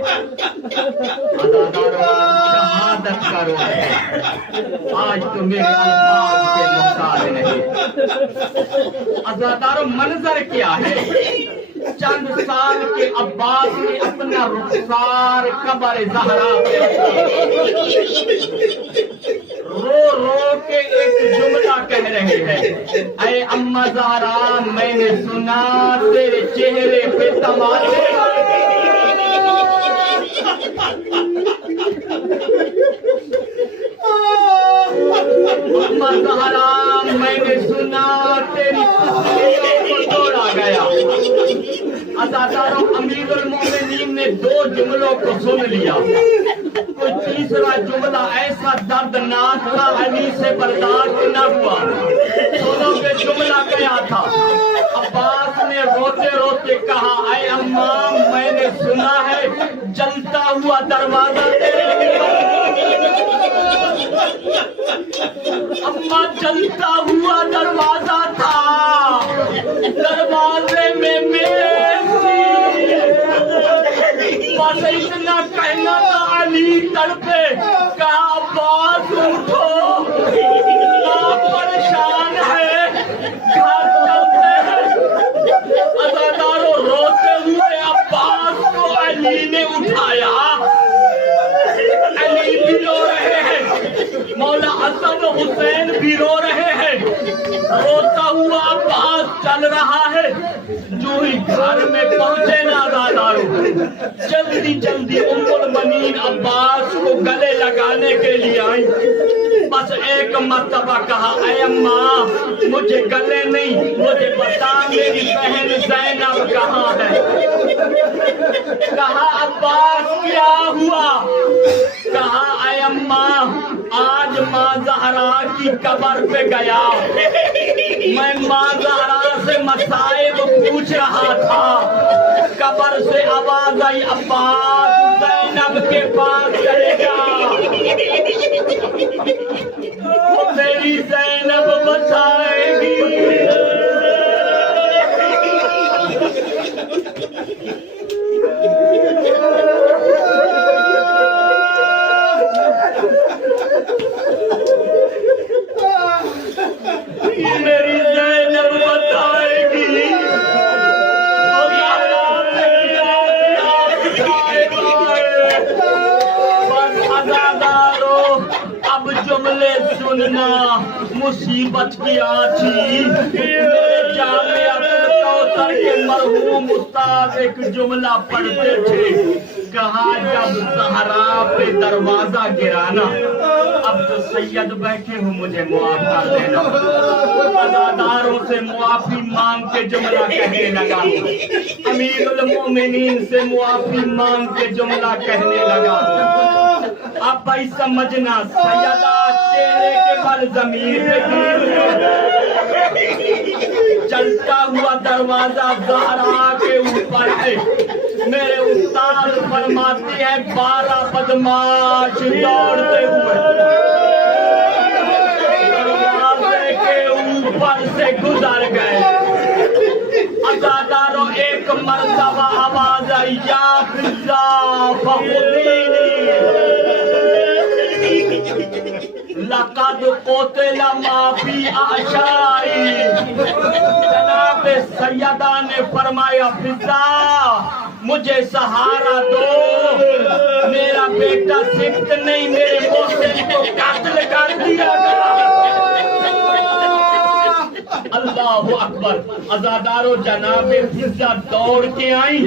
عزادارو شہادت کرو، آج تو میرے الفاظ کے محتاج نہیں۔ عزادارو منظر کیا ہے؟ چند سال کے عباس نے اپنا رخسار قبر زہرا پہ رو رو کے ایک جملہ کہہ رہے ہیں، اے اماں زہرا میں نے سنا تیرے چہرے پہ تماشے۔ اماں زہرا میں نے سنا تیری خوشیوں کو توڑا گیا۔ عزادارو امیر المومنین نے دو جملوں کو سن لیا، کوئی تیسرا جملہ ایسا دردناک تھا علی سے برداشت نہ ہوا۔ دونوں کے جملہ کیا تھا؟ عباس نے روتے روتے کہا اے اماں میں نے سنا ہے جلتا ہوا دروازہ تیرے لیے، اماں جلتا ہوا دروازہ تھا، دروازے میں بس اتنا کہنا تھا علی تڑپے۔ کہا عباس اٹھو، آپ پریشان ہے، گھر چلتے ہیں۔ عزادارو روتے ہوئے عباس کو علی نے اٹھایا، علی بھی رو رہے ہیں، مولا حسن و حسین بھی رو رہے ہیں۔ روتا ہوا عباس چل رہا ہے، جو ہی گھر میں پہنچے نا عزادارو جلدی جلدی ام المنین عباس کو گلے لگانے کے لیے آئی۔ بس ایک مرتبہ کہا اے اماں مجھے گلے نہیں، مجھے بتا میری بہن زینب کہاں ہے۔ کہا عباس کیا ہوا؟ کہا اے اماں آج ماں زہرا کی قبر پہ گیا، میں ماں زہرا سے مسائب پوچھ رہا تھا، قبر سے آواز آئی عباس زینب کے پاس چلے گا، میری زینب بچائے گی۔ میری زینب بتائے گی۔ عزادارو اب جملے سننا، مصیبت کی آنچی جامعہ کوثر کے مرحوم استاد ایک جملہ پڑھتے تھے، کہا جب زہرا پہ دروازہ گرانا، اب تو سید بیٹھے ہوں مجھے معاف کر دینا۔ عزاداروں سے معافی مانگ کے جملہ کہنے لگا، امیر المومنین سے معافی مانگ کے جملہ کہنے لگا، اب بھائی سمجھنا سیدہ چہرے کے بل ضمیر پہ چلتا ہوا دروازہ زہرا کے اوپر ہے۔ میرے استاد فرماتے ہیں 12 بدماش دوڑتے ہوئے دروازے کے اوپر سے گزر گئے۔ عزادارو ایک مرتبہ آواز آئی یا فضا فخذینی لقد قتل ما فی اعشائی۔ جناب سیدہ نے فرمایا فضا مجھے سہارا دو، میرا بیٹا سکت نہیں، میرے محسن کو قتل کر دیا گیا۔ اللہ اکبر عزادارو جناب فضہ دوڑ کے آئی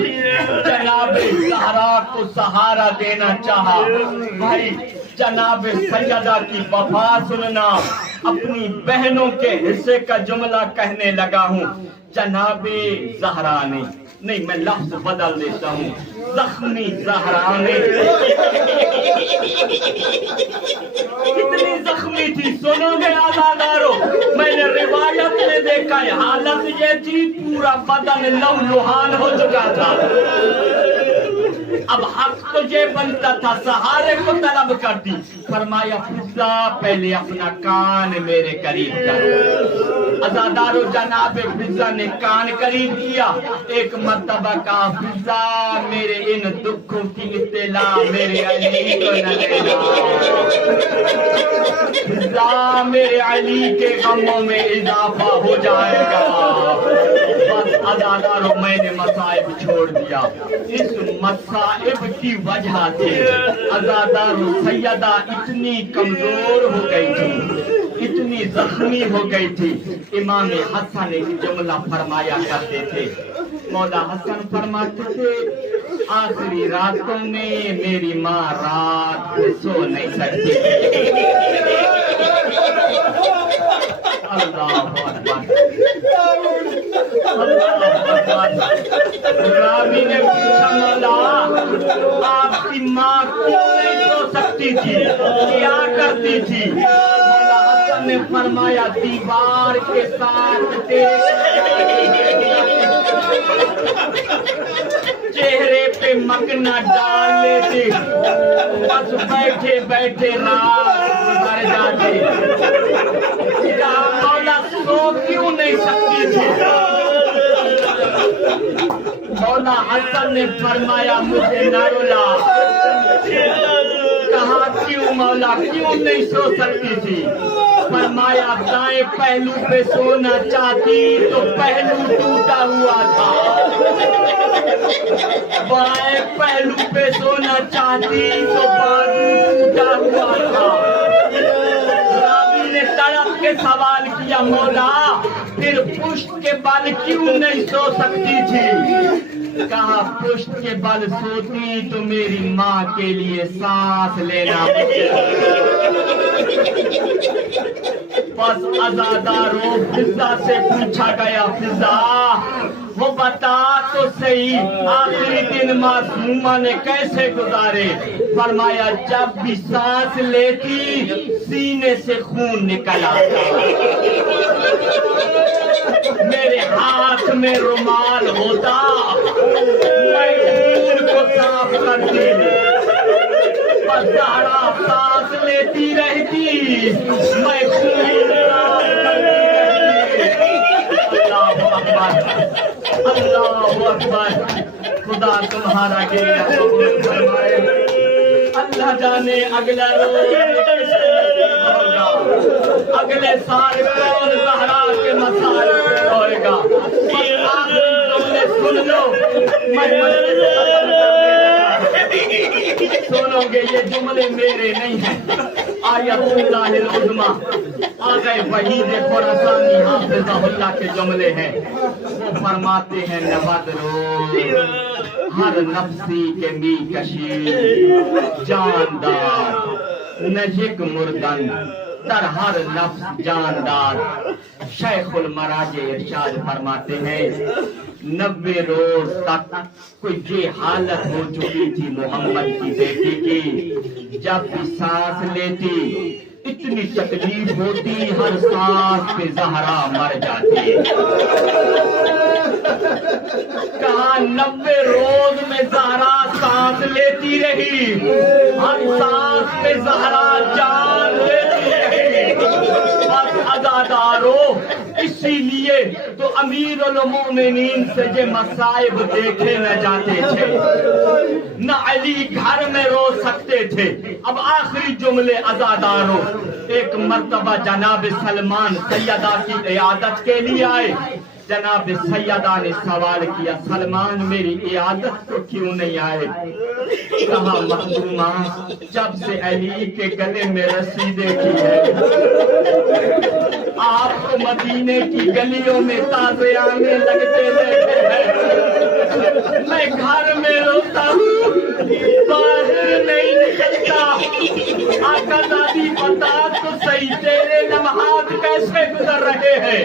جناب زہرا کو سہارا دینا چاہا بھائی جناب سیدہ کی وفا سننا اپنی بہنوں کے حصے کا جملہ کہنے لگا ہوں جناب زہرا نے نہیں میں لفظ بدل دیتا ہوں زخمی زہرا نے کتنی زخمی تھی سنو گے آزادارو میں نے روایت میں دیکھا ہے حالت یہ تھی پورا بدن لو لوہان ہو چکا تھا اب حق تجھے بنتا تھا سہارے کو طلب کرتی فرمایا فضہ پہلے اپنا کان میرے قریب کر عزادارو جناب فضہ نے کان قریب کیا ایک مرتبہ کہا فضہ میرے ان دکھوں کی اطلاع میرے علی کو نہ دینا فضہ میرے علی کے غموں میں اضافہ ہو جائے گا بس عزادارو میں نے مصائب چھوڑ دیا اس مصائب کی وجہ سے عزادارو سیدہ اتنی کمزور ہو گئی تھی اتنی زخمی ہو گئی تھی امام حسن ایک جملہ فرمایا کرتے تھے مولا حسن فرماتے تھے آخری راتوں میں میری ماں رات کو سو نہیں سکتی اللہ اکبر راوی نے پوچھا مولا آپ کی ماں کیوں نہیں سو سکتی تھی کیا کرتی تھی مولا حسن نے فرمایا دیوار کے ساتھ چہرے پہ مکنا ڈال لیتے بس بیٹھے بیٹھے رات گزر جاتے مولا سو کیوں نہیں سکتی تھی مولا حسن نے فرمایا مجھے نہ رلا کہا کیوں مولا کیوں نہیں سو سکتی تھی فرمایا دائیں پہلو پہ سونا چاہتی تو پہلو ٹوٹا ہوا تھا بائیں پہلو پہ سونا چاہتی تو بازو ٹوٹا ہوا تھا راوی نے تڑپ کے سوال کیا مولا پھر پشت کے بل کیوں نہیں سو سکتی تھی کہا پشت کے بل سوتی تو میری ماں کے لیے سانس لینا بس عزادارو فضہ سے پوچھا گیا فضہ وہ بتا تو صحیح آخری دن معصومہ نے کیسے گزارے فرمایا جب بھی سانس لیتی سینے سے خون نکل آتا میرے ہاتھ میں رومال ہوتا میں خون کو صاف کرتی بس زہرا سانس لیتی رہتی میں خون صاف کرتی رہتی اللہ اکبر اللہ اکبر خدا تمہارا گریہ قبول فرمائے اللہ جانے اگلا روز ہوگا اگلے سال کون زہرا کے مسائل ہوئے گا آخری جملے سن لو میں سنو گے یہ جملے میرے نہیں ہیں آیت اللہ العظمہ آگئے وحید خراسانی حافظہ اللہ کے جملے ہیں وہ فرماتے ہیں نبد روز ہر نفسی کے می کشی جاندار نجک مردن در ہر نفس جاندار شیخ المراج ارشاد فرماتے ہیں 90 روز تک کوئی یہ حالت ہو چکی تھی محمد کی بیٹی کی جب بھی سانس لیتی اتنی تکلیف ہوتی ہر سانس پہ زہرا مر جاتی کہاں 90 روز میں زہرا سانس لیتی رہی ہر سانس پہ زہرا جان لیتی رہی بس عزادارو اسی لیے تو امیر المومنین سے یہ مصائب دیکھے نہ جاتے تھے نہ علی گھر میں رو سکتے تھے اب آخری جملے عزادارو ایک مرتبہ جناب سلمان سیدہ کی عیادت کے لیے آئے جناب سیدہ نے سوال کیا سلمان میری عیادت کو کیوں نہیں آئے کہا مخدومہ جب سے علی کے گلے میں رسی دیکھی ہے آپ کو مدینے کی گلیوں میں تازے آنے لگتے دیکھے ہیں، میں گھر میں روتا ہوں، باہر نہیں نکلتا۔ آقا دادی بتا تو صحیح تیرے لمحات کیسے گزر رہے ہیں؟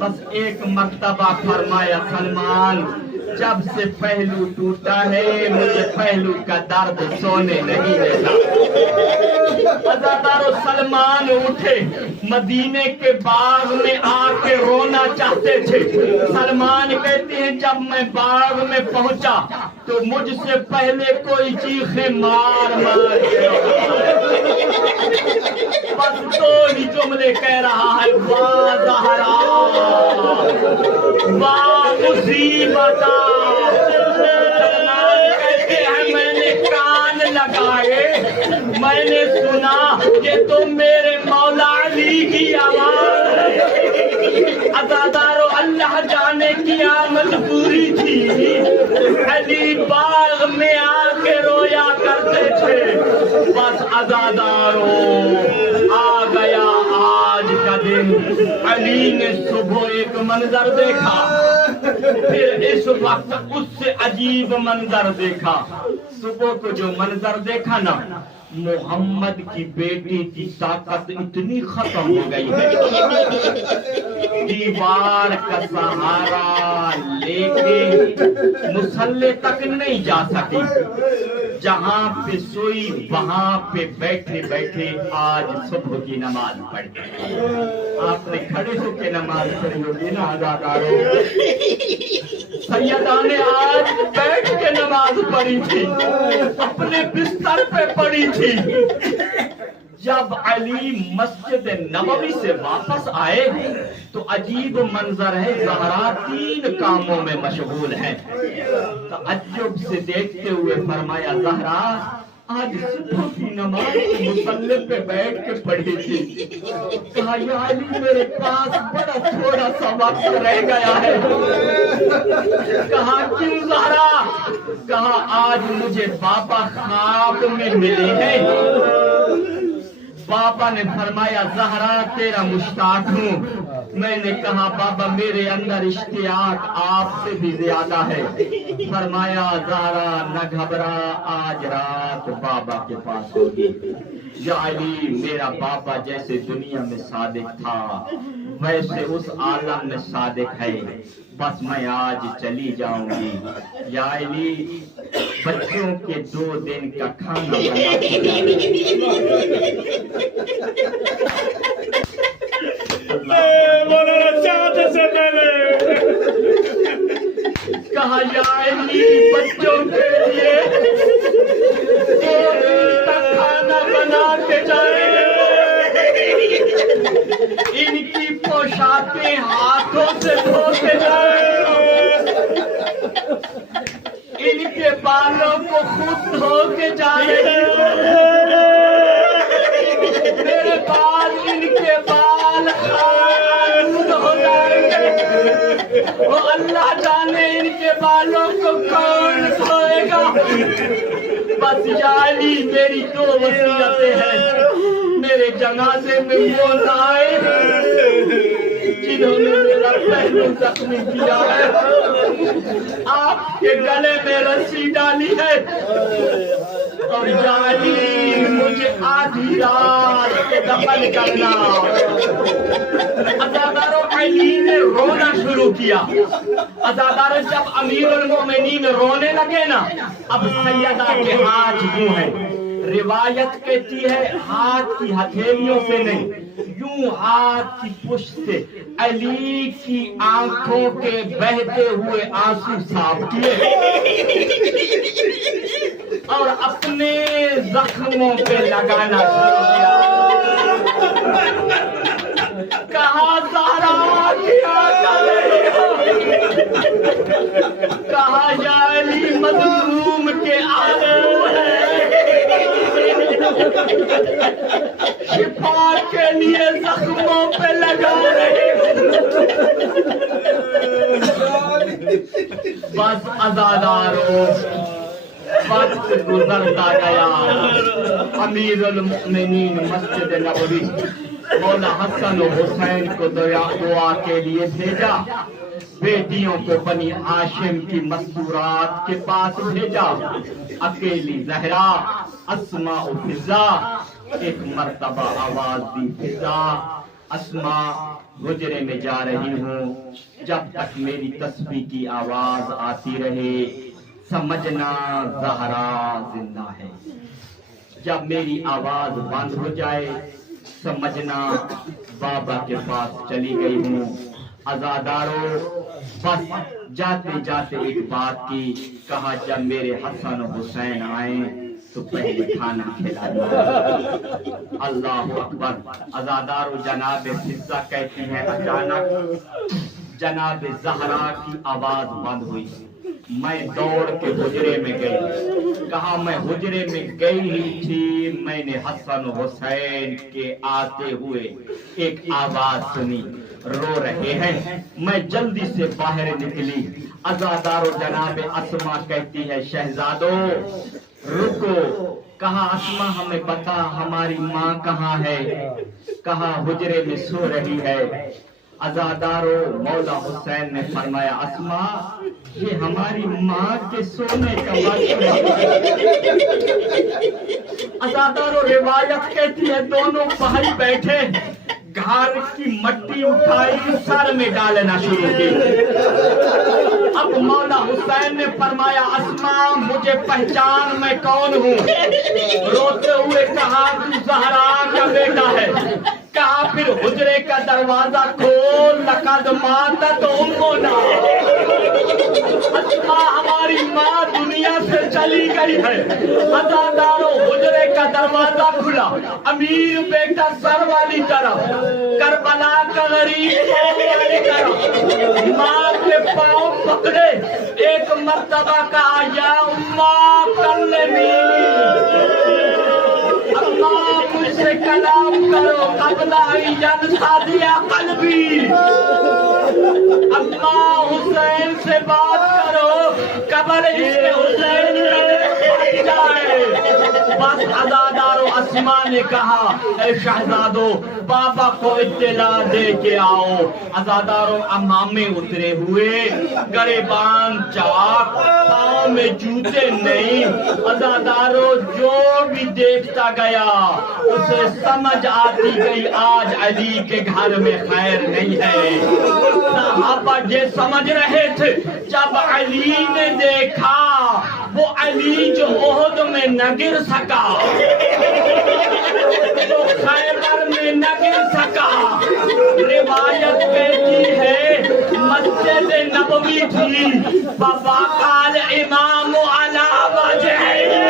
بس ایک مرتبہ فرمایا سلمان جب سے پہلو ٹوٹا ہے مجھے پہلو کا درد سونے نہیں دیتا۔ عزادارو سلمان اٹھے، مدینے کے باغ میں آ کے رونا چاہتے تھے۔ سلمان کہتے ہیں جب میں باغ میں پہنچا تو مجھ سے پہلے کوئی چیخیں مار مار کے بس دو ہی جملے کہہ رہا ہے، واہ زہرا واہ مصیبت۔ کہتے ہیں میں نے کان لگائے، میں نے سنا کہ تم میرے مولا علی کی آواز ہے۔ عزادارو اللہ جانے کی آمد پوری تھی، علی باغ میں آ کے رویا کرتے تھے۔ بس عزادارو آ گیا آج کا دن، علی نے صبح ایک منظر دیکھا، پھر اس وقت اس سے عجیب منظر دیکھا۔ صبح کو جو منظر دیکھا نا، محمد کی بیٹی کی طاقت اتنی ختم ہو گئی ہے، دیوار کا سہارا لے کے مصلے تک نہیں جا سکی، جہاں پہ سوئی وہاں پہ بیٹھے بیٹھے آج صبح کی نماز پڑھی۔ آپ نے کھڑے ہو کے نماز پڑھی ہوگی نا عزادارو؟ سیدہ نے آج بیٹھ کے نماز پڑھی تھی، اپنے بستر پہ پڑھی تھی۔ جب علی مسجد نبوی سے واپس آئے تو عجیب منظر ہے، زہرا 3 کاموں میں مشغول ہے۔ تعجب سے دیکھتے ہوئے فرمایا زہرا آج صبح کی نماز مصلی پہ بیٹھ کے پڑھی تھی۔ کہا یا علی میرے پاس بڑا تھوڑا سا وقت رہ گیا ہے۔ کہا کیوں زہرا؟ کہا آج مجھے بابا خواب میں ملے ہیں۔ بابا نے فرمایا زہرا تیرا مشتاق ہوں۔ میں نے کہا بابا میرے اندر اشتیاق آپ سے بھی زیادہ ہے۔ فرمایا زہرا نہ گھبرا، آج رات بابا کے پاس ہوگی۔ یا علی میرا بابا جیسے دنیا میں صادق تھا ویسے اس عالم میں صادق ہے، بس میں آج چلی جاؤں گی۔ یا علی بچوں کے 2 دن کا کھانا کہا یا علی بچوں کے لیے 2 دن کا کھانا بنا کے جائیں، ان کی پوشاکیں ہاتھوں سے دھو کے جائیں، ان کے بالوں کو خود دھو کے جائیں، میرے بال ان کے بال خود ہو جائیں گے، وہ اللہ جانے ان کے بالوں کو کون دھوئے گا۔ بس یا علی میری 2 وصیتیں ہیں، میرے جنازے میں وہ نہ آئے جنہوں نے میرا پہلو زخمی کیا ہے، آپ کے گلے میں رسی ڈالی ہے، اور یا علی مجھے آدھی رات کے دفن کرنا۔ عزادارو علی نے رونا شروع کیا۔ عزادارو جب امیر المومنین رونے لگے نا، اب سیدہ کے ہاتھ یوں ہیں، روایت کہتی ہے ہاتھ کی ہتھیلیوں سے نہیں، یوں ہاتھ کی پشت سے علی کی آنکھوں کے بہتے ہوئے آنسو صاف کیے اور اپنے زخموں پہ لگانا شروع کیا۔ کہا زہرا کیا کر رہی ہو؟ کہا یا علی مظلوم کے آنسو ہیں، شفا کے لیے زخموں پہ لگا رہے ہیں۔ بس عزادارو وقت گزرتا گیا، امیر المؤمنین مسجد نبوی مولا حسن و حسین کو دعا کے لیے بھیجا، بیٹیوں کو بنی ہاشم کی مستورات کے پاس بھیجا، اکیلی زہرا اسماء و فضا، ایک مرتبہ آواز دی فضا، اسماء حجرے میں جا رہی ہوں، جب تک میری تسبیح کی آواز آتی رہے سمجھنا زہرا زندہ ہے، جب میری آواز بند ہو جائے سمجھنا بابا کے پاس چلی گئی ہوں۔ عزادارو بس جاتے جاتے ایک بات کی، کہا جب میرے حسن و حسین آئیں تو پہلے کھانا کھلانا۔ اللہ اکبر۔ عزادارو جناب فضہ کہتی ہے اچانک جناب زہرا کی آواز بند ہوئی، میں دوڑ کے حجرے میں گئی، کہا میں حجرے میں گئی ہی تھی، میں نے حسن و حسین کے آتے ہوئے ایک آواز سنی، رو رہے ہیں، میں جلدی سے باہر نکلی۔ عزادارو جناب اسماء کہتی ہے شہزادو رکو، کہا اسماء ہمیں بتا ہماری ماں کہاں ہے، کہا حجرے میں سو رہی ہے۔ عزادارو مولا حسین نے فرمایا اسماء یہ ہماری ماں کے سونے کا وقت ہے۔ عزادارو روایت کہتی ہے دونوں بھائی بیٹھے، گھر کی مٹی اٹھائی سر میں ڈالنا شروع کی۔ اب مولا حسین نے فرمایا اسماء مجھے پہچان میں کون ہوں، روتے ہوئے کہا تو زہرا کا بیٹا ہے، کہا پھر حجرے کا دروازہ کھول، لقد ماتت امنا، اسماء ہماری ماں دنیا سے چلی گئی ہے۔ عزادارو حجرے کا دروازہ کھلا، امیر بیٹا سر والی طرف، کربلا کا غریب والی طرف، ماں کے پاؤں پکڑے، ایک مرتبہ کہا یا اماں کلمی، اللہ مجھ سے کلام کرو قبل ینصدع قلبی، اللہ حسین سے بات کرو قبر عشق حسین میں جائے۔ بس عزادارو اسماء نے کہا اے شہزادو بابا کو اطلاع دے کے آؤ۔ عزادارو امامے اترے ہوئے، گریبان چاک، پاؤں میں جوتے نہیں، عزادارو جو بھی دیکھتا گیا اسے سمجھ آتی گئی آج علی کے گھر میں خیر نہیں ہے۔ صحابہ یہ سمجھ رہے تھے جب علی نے دیکھا وہ علی جو احد میں نہ گر سکا، جو خیبر میں نہ گر سکا، روایت کہتی ہے مسجد نبوی تھی فوقع الامام علی وجهه،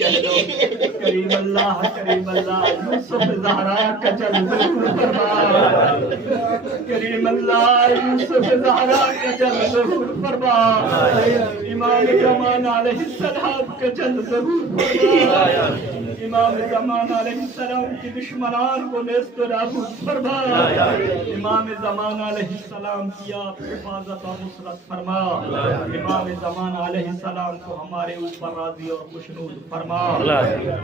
کریم اللہ کریم اللہ یوسف زہرا کا جلد ظہور فرما، کریم اللہ یوسف زہرا کا جلد ظہور فرما، امام زمان علیہ السلام کا جلد ظہور فرما، امام زمان علیہ السلام کی دشمنان کو نیست و نابود فرما، امام زمان علیہ السلام کی آپ حفاظت و نصرت فرما، امام زمان علیہ السلام کو ہمارے اوپر راضی اور خوشنود فرما،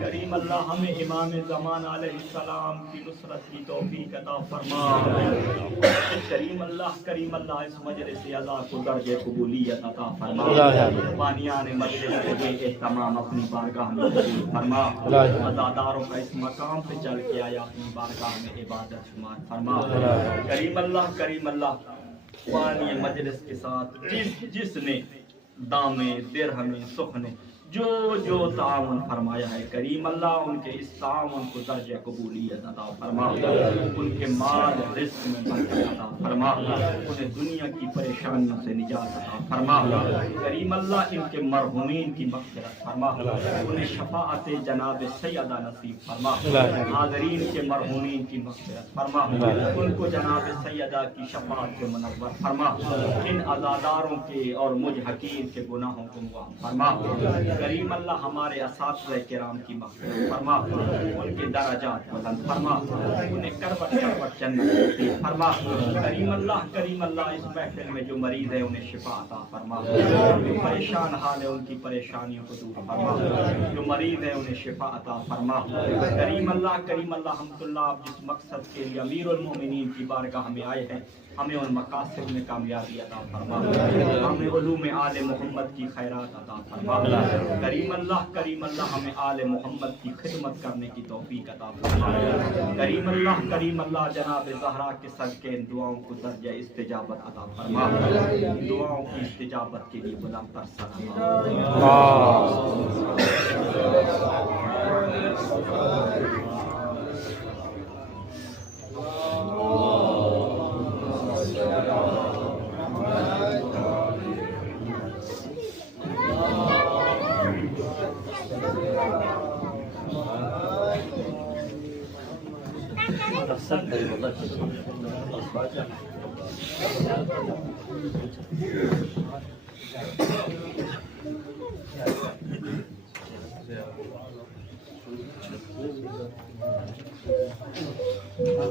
کریم اللہ ہمیں امام زمان علیہ السلام کی نصرت کی توفیق عطا فرما، کریم اللہ اس مجلس اعلیٰ کو درجہ قبولیت عطا فرما، بانیان مجلس کو بے اہتمام اپنی بارگاہ میں قبول فرما، عزاداروں کا اس مقام پہ چل کے آیا اپنی بارگاہ میں عبادت شمار فرما، کریم اللہ پانی مجلس کے ساتھ جس نے دامے درہمیں سخنے جو تعاون فرمایا ہے کریم اللہ ان کے اس تعاون کو درجہ قبولیت عطا فرما، ان کے مال رزق میں برکت عطا فرما، انہیں دنیا کی پریشانیوں سے نجات عطا فرما، کریم اللہ ان کے مرحومین کی مغفرت فرما، انہیں شفاعت جناب سیدہ نصیب فرما، حاضرین کے مرحومین کی مغفرت فرما، ان کو جناب سیدہ کی شفاعت سے منور فرما، ان عزاداروں کے اور مجحقین کے گناہوں کو معاف فرما، کریم اللہ ہمارے اساتذہ کرام کی مغفرت فرما، ان کے درجات بلند فرما، انہیں کروٹ کروٹ جنت نصیب فرما، کریم اللہ اس محفل میں جو مریض ہے انہیں شفا عطا فرما، جو پریشان حال ہے ان کی پریشانیوں کو دور فرما، جو مریض ہے انہیں شفا عطا فرما، کریم اللہ حمد اللہ آپ جس مقصد کے لیے امیر المومنین کی بارگاہ میں آئے ہیں ہمیں ان مقاصد میں کامیابی عطا فرما، ہمیں علوم آل محمد کی خیرات عطا فرما، کریم اللہ ہمیں آل محمد کی خدمت کرنے کی توفیق عطا فرما، کریم اللہ جناب زہرا کے صدقے ان دعاؤں کو درجہ استجابت عطا فرما، دعاؤں کی استجابت کے لیے بلند تر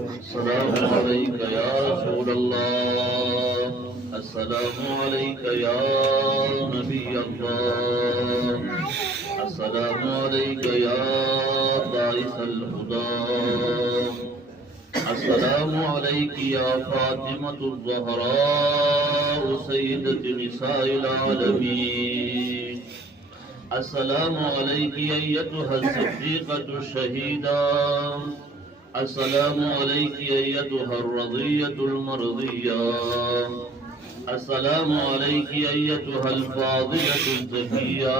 السلام علیک یا رسول اللہ، السلام علیک یا نبی اللہ، السلام علیک یا باعث الہدی، السلام علیک یا فاطمۃ الزہراء سیدۃ نساء العالمین، السلام علیک ایتھا الصدیقۃ الشہیدہ، السلام علیک ایتھا الرضیۃ المرضیہ، السلام علیک ایتھا الفاضلۃ الزکیہ،